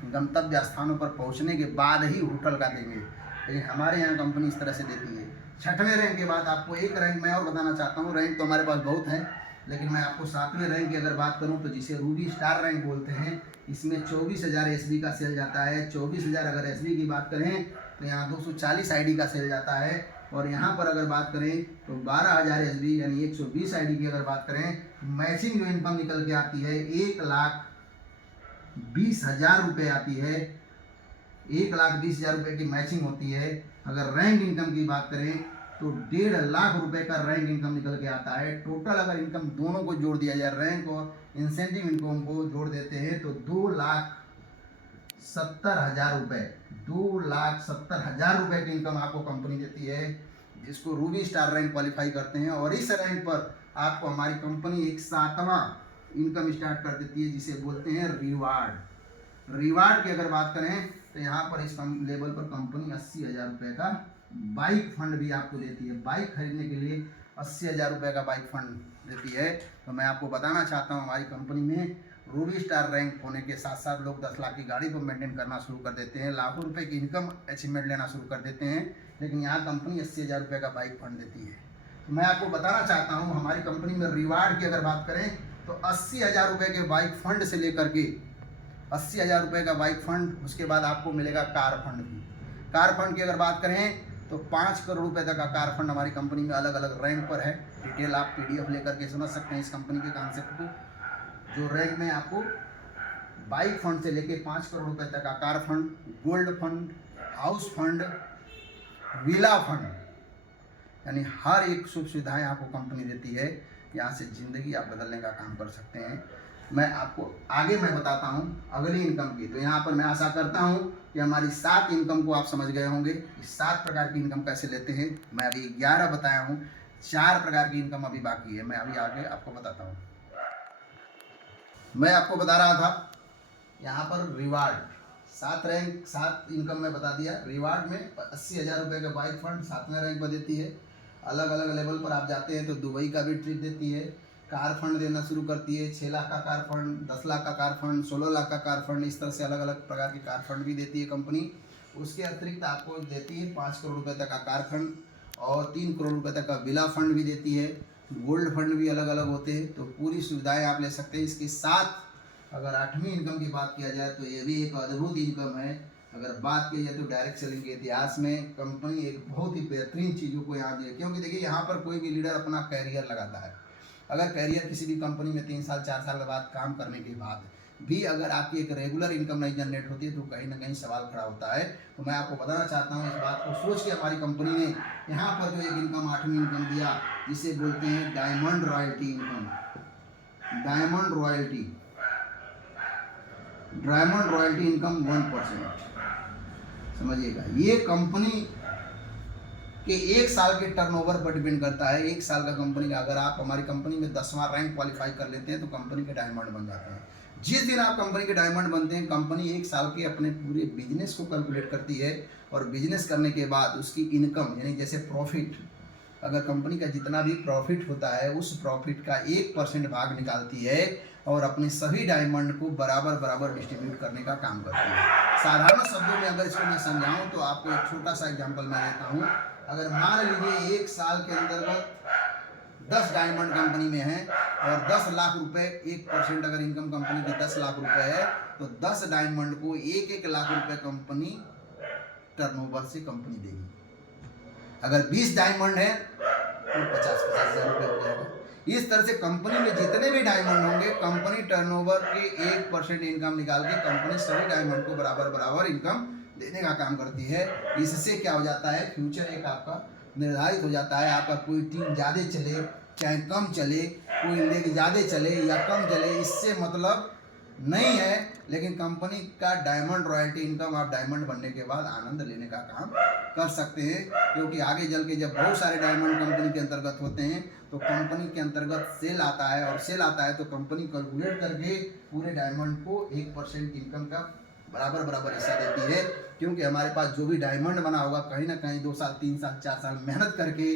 गंतव्य स्थानों पर पहुंचने के बाद ही होटल का देंगे, लेकिन हमारे यहाँ कंपनी इस तरह से देती है। 6वें रैंक के बाद आपको एक रैंक मैं और बताना चाहता हूँ, रैंक तो हमारे पास बहुत है, लेकिन मैं आपको 7वें रैंक की अगर बात करूँ तो जिसे रूबी स्टार रैंक बोलते हैं, इसमें 24,000 SB का सेल जाता है। 24,000 अगर SB की बात करें तो यहाँ 240 ID का सेल जाता है, और यहाँ पर अगर बात करें तो 12,000 SB यानी 120 ID की अगर बात करें, मैचिंग जो इनकम निकल के आती है 1,20,000 रुपये आती है। 1,20,000 रुपये की मैचिंग होती है। अगर रैंक इनकम की बात करें तो 1.5 लाख रुपए का रैंक इनकम निकल के आता है। टोटल अगर इनकम दोनों को जोड़ दिया जाए, रैंक और इंसेंटिव इनकम को जोड़ देते हैं तो 2,70,000 रुपये, 2,70,000 रुपये की इनकम आपको कंपनी देती है, जिसको रूबी स्टार रैंक क्वालिफाई करते हैं। और इस रैंक पर आपको हमारी कंपनी एक 7वां इनकम स्टार्ट कर देती है, जिसे बोलते हैं रिवार्ड। रिवार्ड की अगर बात करें तो यहाँ पर इस लेवल पर कंपनी 80,000 रुपये का बाइक फंड भी आपको देती है। बाइक खरीदने के लिए 80,000 रुपये का बाइक फंड देती है। तो मैं आपको बताना चाहता हूँ, हमारी कंपनी में रूबी स्टार रैंक होने के साथ साथ लोग 10 लाख की गाड़ी को मेंटेन करना शुरू कर देते हैं, लाखों रुपए की इनकम अचीवमेंट लेना शुरू कर देते हैं, लेकिन यहाँ कंपनी 80,000 रुपये का बाइक फंड देती है। तो मैं आपको बताना चाहता हूँ, हमारी कंपनी में रिवार्ड की अगर बात करें तो 80,000 रुपये के बाइक फंड से लेकर के 80,000 रुपये का बाइक फंड, उसके बाद आपको मिलेगा कार फंड भी। कार फंड की अगर बात करें तो 5 करोड़ रुपए तक का कार फंड हमारी कंपनी में अलग अलग रैंक पर है। डिटेल आप PDF लेकर के समझ सकते हैं इस कंपनी के कॉन्सेप्ट को। जो रैंक में आपको बाइक फंड से लेके 5 करोड़ रुपए तक का car fund, gold fund, house fund, villa fund, यानी हर एक सुख सुविधाएँ आपको कंपनी देती है। यहाँ से ज़िंदगी आप बदलने का काम कर सकते हैं। मैं आपको आगे मैं बताता हूँ अगली इनकम की। तो यहाँ पर मैं आशा करता हूँ कि हमारी 7 इनकम को आप समझ गए होंगे। इस 7 प्रकार की इनकम कैसे लेते हैं। मैं अभी 11 बताया हूँ, 4 प्रकार की इनकम अभी बाकी है, मैं अभी आगे आपको बताता हूँ। मैं आपको बता रहा था यहाँ पर रिवार्ड 7 रैंक 7 इनकम में बता दिया। रिवार्ड में 80,000 रुपये का बाइक फंड 7वें रैंक पर देती है। अलग अलग लेवल पर आप जाते हैं तो दुबई का भी ट्रिप देती है। कार फंड देना शुरू करती है, 6 लाख का कार फंड, 10 लाख का कार फंड, 16 लाख का कार फंड, इस तरह से अलग अलग प्रकार के कार फंड भी देती है कंपनी। उसके अतिरिक्त आपको देती है 5 करोड़ रुपए तक का कार फंड और 3 करोड़ रुपए तक का विला फंड भी देती है। गोल्ड फंड भी अलग अलग होते हैं, तो पूरी सुविधाएं आप ले सकते हैं। इसके साथ अगर 8वीं इनकम की बात किया जाए तो ये भी एक अद्भुत इनकम है। अगर बात की जाए तो डायरेक्ट सेलिंग के इतिहास में कंपनी एक बहुत ही बेहतरीन चीज़ों को यहाँ दी है, क्योंकि देखिए यहाँ पर कोई भी लीडर अपना कैरियर लगाता है। अगर कैरियर किसी भी कंपनी में 3 साल 4 साल के बाद काम करने के बाद भी अगर आपकी एक रेगुलर इनकम नहीं जनरेट होती है तो कहीं ना कहीं सवाल खड़ा होता है। तो मैं आपको बताना चाहता हूँ, इस बात को सोच के हमारी कंपनी ने यहाँ पर जो एक इनकम 8वीं इनकम दिया, जिसे बोलते हैं diamond royalty income. Diamond royalty income 1%। समझिएगा, ये कंपनी कि 1 साल के टर्नओवर पर डिपेंड करता है। 1 साल का कंपनी का अगर आप हमारी कंपनी में 10वां रैंक क्वालिफाई कर लेते हैं तो कंपनी के डायमंड बन जाते हैं। जिस दिन आप कंपनी के डायमंड बनते हैं, कंपनी 1 साल के अपने पूरे बिजनेस को कैलकुलेट करती है और बिजनेस करने के बाद उसकी इनकम यानी जैसे प्रॉफिट, अगर कंपनी का जितना भी प्रॉफिट होता है उस प्रॉफिट का 1% भाग निकालती है और अपने सभी डायमंड को बराबर डिस्ट्रीब्यूट करने का काम करती है। साधारण शब्दों में अगर इसको मैं समझाऊँ तो आपको एक छोटा सा एग्जाम्पल मैं देता हूँ। अगर मान लीजिए 1 साल के अंतर्गत 10 डायमंड कंपनी में है और 10 लाख रुपए 1% अगर इनकम कंपनी की 10 लाख रुपए है तो 10 डायमंड को 1-1 लाख रुपए कंपनी टर्नओवर से कंपनी देगी। अगर 20 डायमंड है तो 50,000 रुपये हो जाएगा। इस तरह से कंपनी में जितने भी डायमंड होंगे कंपनी टर्नओवर के 1% इनकम निकाल के कंपनी सभी डायमंड को बराबर इनकम देने का काम करती है। इससे क्या हो जाता है, फ्यूचर एक आपका निर्धारित हो जाता है। आपका कोई टीम ज़्यादा चले चाहे कम चले, कोई लेग ज़्यादा चले या कम चले, इससे मतलब नहीं है, लेकिन कंपनी का डायमंड रॉयल्टी इनकम आप डायमंड बनने के बाद आनंद लेने का काम कर सकते हैं। क्योंकि आगे चल के जब बहुत सारे डायमंड कंपनी के अंतर्गत होते हैं तो कंपनी के अंतर्गत सेल आता है और सेल आता है तो कंपनी कैलकुलेट करके पूरे डायमंड को 1% इनकम का बराबर हिस्सा देती है। क्योंकि हमारे पास जो भी डायमंड बना होगा कहीं ना कहीं 2 साल 3 साल 4 साल मेहनत करके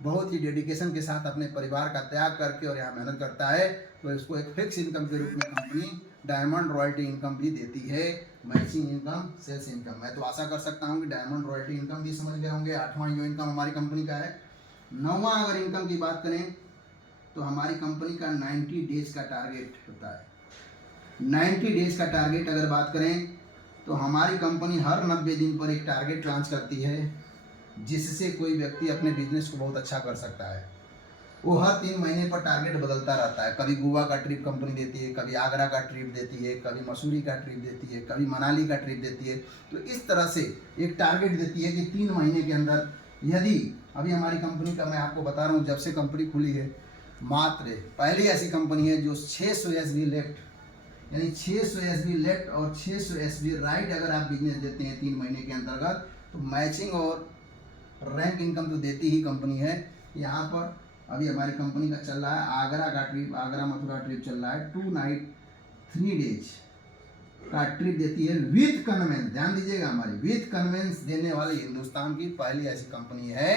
बहुत ही डेडिकेशन के साथ अपने परिवार का त्याग करके और यहाँ मेहनत करता है, तो इसको एक फिक्स इनकम के रूप में कंपनी डायमंड रॉयल्टी इनकम भी देती है, मैचिंग इनकम, सेल्स इनकम। मैं तो आशा कर सकता हूँ कि डायमंड रॉयल्टी इनकम भी समझ गए होंगे। 8वां जो इनकम हमारी कंपनी का है। 9वां अगर इनकम की बात करें तो हमारी कंपनी का 90 डेज का टारगेट होता है। 90 डेज का टारगेट अगर बात करें तो हमारी कंपनी हर 90 दिन पर एक टारगेट लॉन्च करती है, जिससे कोई व्यक्ति अपने बिजनेस को बहुत अच्छा कर सकता है। वो हर 3 महीने पर टारगेट बदलता रहता है। कभी गोवा का ट्रिप कंपनी देती है, कभी आगरा का ट्रिप देती है, कभी मसूरी का ट्रिप देती है, कभी मनाली का ट्रिप देती है। तो इस तरह से एक टारगेट देती है कि 3 महीने के अंदर, यदि अभी हमारी कंपनी का मैं आपको बता रहा हूँ, जब से कंपनी खुली है मात्र पहली ऐसी कंपनी है जो 600 SB लेफ्ट, यानी 600 SB लेफ्ट और 600 SB राइट अगर आप बिजनेस देते हैं 3 महीने के अंतर्गत, तो मैचिंग और रैंक इनकम तो देती ही कंपनी है। यहाँ पर अभी हमारी कंपनी का चल रहा है आगरा का ट्रिप, आगरा मथुरा ट्रिप चल रहा है। 2 नाइट 3 डेज का ट्रिप देती है विथ कन्वेंस। ध्यान दीजिएगा, हमारी विथ कन्वेंस देने वाली हिंदुस्तान की पहली ऐसी कंपनी है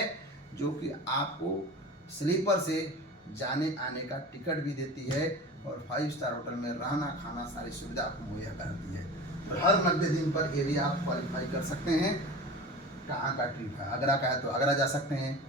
जो कि आपको स्लीपर से जाने आने का टिकट भी देती है और 5 स्टार होटल में रहना खाना सारी सुविधा आपको मुहैया कराती है। और हर 90 दिन पर ये भी आप क्वालिफाई कर सकते हैं। कहाँ का ट्रिप है, आगरा का है तो आगरा जा सकते हैं,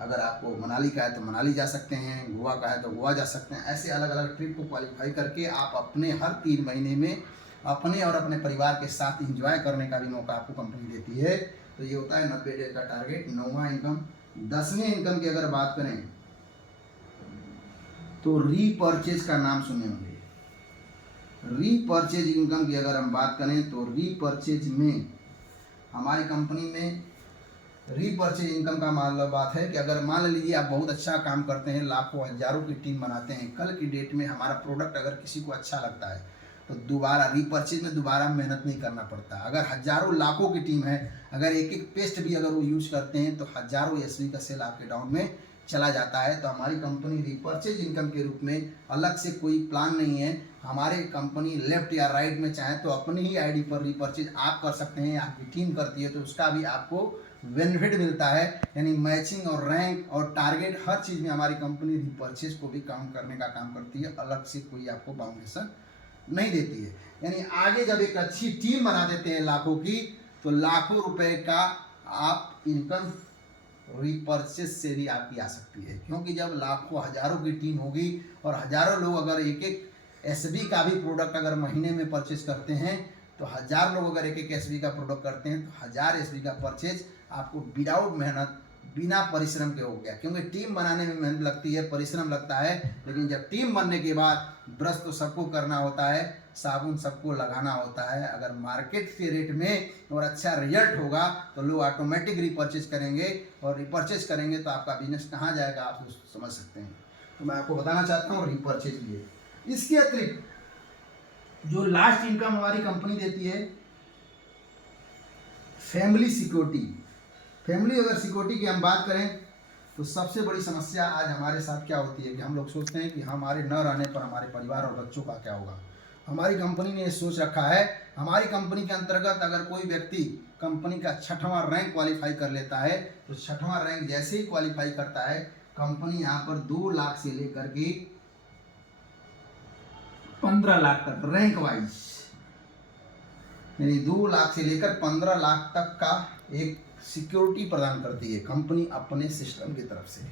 अगर आपको मनाली का है तो मनाली जा सकते हैं, गोवा का है तो गोवा जा सकते हैं। ऐसे अलग अलग ट्रिप को क्वालिफाई करके आप अपने हर 3 महीने में अपने और अपने परिवार के साथ इंजॉय करने का भी मौका आपको कंपनी देती है। तो ये होता है 90 डे का टारगेट, 9वां इनकम। 10वें इनकम की अगर बात करें तो रीपर्चेज का नाम सुने होंगे। रीपर्चेज इनकम की अगर हम बात करें तो रीपर्चेज में हमारी कंपनी में रीपर्चेज इनकम का मतलब बात है कि अगर मान लीजिए आप बहुत अच्छा काम करते हैं, लाखों हजारों की टीम बनाते हैं, कल की डेट में हमारा प्रोडक्ट अगर किसी को अच्छा लगता है तो दोबारा रीपर्चेज में दोबारा मेहनत नहीं करना पड़ता। अगर हजारों लाखों की टीम है, अगर एक एक पेस्ट भी अगर वो यूज़ करते हैं तो हजारों SB का सेल आपके डाउन में चला जाता है। तो हमारी कंपनी रीपर्चेज इनकम के रूप में अलग से कोई प्लान नहीं है। हमारे कंपनी लेफ्ट या राइट में चाहे तो अपनी ही आईडी पर रीपर्चेज आप कर सकते हैं, आपकी टीम करती है तो उसका भी आपको बेनिफिट मिलता है। यानी मैचिंग और रैंक और टारगेट हर चीज़ में हमारी कंपनी रीपर्चेज को भी काम करने का काम करती है, अलग से कोई आपको बाउंडेशन नहीं देती है। यानी आगे जब एक अच्छी टीम बना देते हैं लाखों की, तो लाखों रुपए का आप इनकम रीपर्चेज से भी आपकी आ सकती है। क्योंकि जब लाखों हजारों की टीम होगी और हजारों लोग अगर एक एक SB का भी प्रोडक्ट अगर महीने में परचेज करते हैं, तो 1000 लोग अगर एक एक SB का प्रोडक्ट करते हैं तो 1000 SB का परचेज आपको विदाउट मेहनत बिना परिश्रम के हो गया। क्योंकि टीम बनाने में मेहनत लगती है, परिश्रम लगता है, लेकिन जब टीम बनने के बाद ब्रश तो सबको करना होता है, साबुन सबको लगाना होता है। अगर मार्केट के रेट में और अच्छा रिजल्ट होगा तो लोग ऑटोमेटिक रीपर्चेज करेंगे, और रीपर्चेज करेंगे तो आपका बिजनेस कहाँ जाएगा आप समझ सकते हैं। तो मैं आपको बताना चाहता हूँ रीपर्चेज लिए। इसके अतिरिक्त जो लास्ट इनकम हमारी कंपनी देती है फैमिली सिक्योरिटी। फैमिली अगर सिक्योरिटी की हम बात करें तो सबसे बड़ी समस्या आज हमारे साथ क्या होती है कि हम लोग सोचते हैं कि हमारे न रहने पर हमारे परिवार और बच्चों का क्या होगा। हमारी कंपनी ने ये सोच रखा है, हमारी कंपनी के अंतर्गत अगर कोई व्यक्ति कंपनी का 6वां रैंक क्वालिफाई कर लेता है, तो 6वां रैंक जैसे ही क्वालिफाई करता है, कंपनी यहाँ पर 2 लाख से लेकर के 15 लाख तक रैंक वाइज, यानी 2 लाख से लेकर 15 लाख तक का एक सिक्योरिटी प्रदान करती है कंपनी अपने सिस्टम की तरफ से।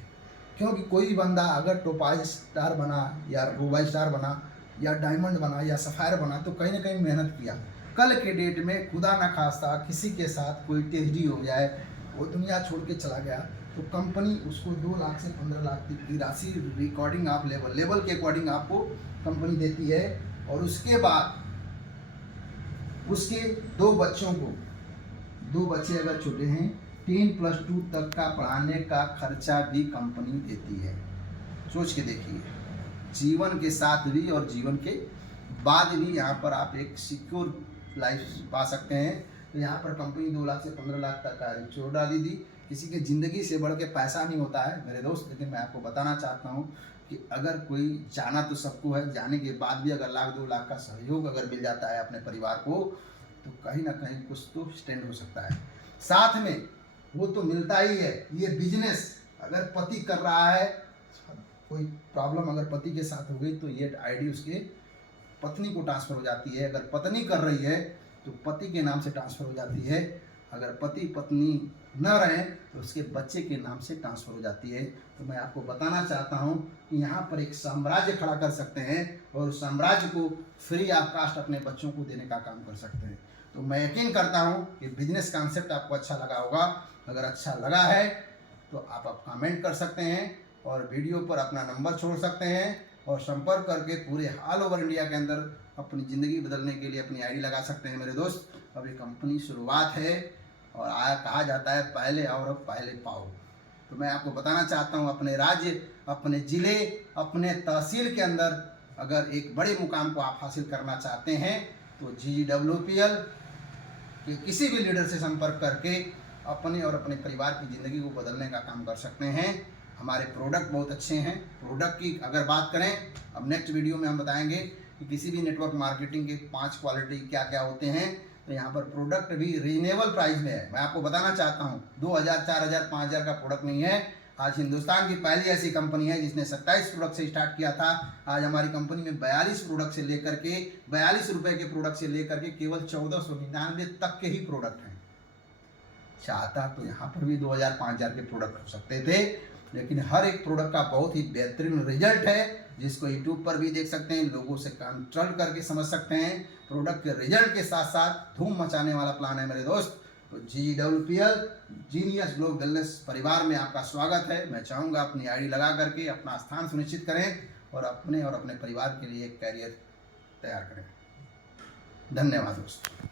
क्योंकि कोई बंदा अगर टॉप स्टार बना या रूबी स्टार बना या डायमंड बना या सफ़ायर बना तो कहीं ना कहीं मेहनत किया, कल के डेट में खुदा न खास्ता किसी के साथ कोई ट्रेजेडी हो जाए, वो दुनिया छोड़ के चला गया, तो कंपनी उसको 2 लाख से 15 लाख की राशि रिकॉर्डिंग आप लेवल के अकॉर्डिंग आपको कंपनी देती है। और उसके बाद उसके 2 बच्चों को, 2 बच्चे अगर छोटे हैं, 10+2 तक का पढ़ाने का खर्चा भी कंपनी देती है। सोच के देखिए, जीवन के साथ भी और जीवन के बाद भी यहाँ पर आप एक सिक्योर लाइफ पा सकते हैं। तो यहाँ पर कंपनी 2 लाख से 15 लाख तक का रिचोर्ट डाली दी। किसी के ज़िंदगी से बढ़ के पैसा नहीं होता है मेरे दोस्त, लेकिन मैं आपको बताना चाहता हूँ कि अगर कोई जाना तो सबको है, जाने के बाद भी अगर 1 लाख 2 लाख का सहयोग अगर मिल जाता है अपने परिवार को, तो कहीं ना कहीं कुछ तो स्टैंड हो सकता है। साथ में वो तो मिलता ही है, ये बिजनेस अगर पति कर रहा है, कोई प्रॉब्लम अगर पति के साथ हो गई तो ये आईडी उसके पत्नी को ट्रांसफ़र हो जाती है। अगर पत्नी कर रही है तो पति के नाम से ट्रांसफ़र हो जाती है। अगर पति पत्नी न रहें तो उसके बच्चे के नाम से ट्रांसफ़र हो जाती है। तो मैं आपको बताना चाहता हूं कि यहाँ पर एक साम्राज्य खड़ा कर सकते हैं और उस साम्राज्य को फ्री ऑफ कास्ट अपने बच्चों को देने का काम कर सकते हैं। तो मैं यकीन करता हूं कि बिजनेस कॉन्सेप्ट आपको अच्छा लगा होगा। अगर अच्छा लगा है तो आप कमेंट कर सकते हैं और वीडियो पर अपना नंबर छोड़ सकते हैं और संपर्क करके पूरे ऑल ओवर इंडिया के अंदर अपनी ज़िंदगी बदलने के लिए अपनी आईडी लगा सकते हैं मेरे दोस्त। अभी कंपनी शुरुआत है और कहा जाता है पहले आओ और पहले पाओ। तो मैं आपको बताना चाहता हूँ, अपने राज्य, अपने ज़िले, अपने तहसील के अंदर अगर एक बड़े मुकाम को आप हासिल करना चाहते हैं तो GGWPL के किसी भी लीडर से संपर्क करके अपने और अपने परिवार की ज़िंदगी को बदलने का काम कर सकते हैं। हमारे प्रोडक्ट बहुत अच्छे हैं। प्रोडक्ट की अगर बात करें, अब नेक्स्ट वीडियो में हम बताएंगे कि किसी भी नेटवर्क मार्केटिंग के 5 क्वालिटी क्या क्या होते हैं। तो यहाँ पर प्रोडक्ट भी रीजनेबल प्राइस में है। मैं आपको बताना चाहता हूँ 2000, 4000, 5000 का प्रोडक्ट नहीं है। आज हिंदुस्तान की पहली ऐसी कंपनी है जिसने 27 प्रोडक्ट से स्टार्ट किया था। आज हमारी कंपनी में 42 प्रोडक्ट से लेकर के 42 रुपये के प्रोडक्ट से लेकर के केवल 1499 तक के ही प्रोडक्ट हैं। चाहता तो यहाँ पर भी 2000, 5000 के प्रोडक्ट हो सकते थे, लेकिन हर एक प्रोडक्ट का बहुत ही बेहतरीन रिजल्ट है जिसको यूट्यूब पर भी देख सकते हैं, लोगों से कंसल्ट करके समझ सकते हैं। प्रोडक्ट के रिजल्ट के साथ साथ धूम मचाने वाला प्लान है मेरे दोस्त। तो GGWPL जीनियस ग्लोबल वेलनेस परिवार में आपका स्वागत है। मैं चाहूँगा अपनी आईडी लगा करके अपना स्थान सुनिश्चित करें और अपने परिवार के लिए एक कैरियर तैयार करें। धन्यवाद दोस्तों।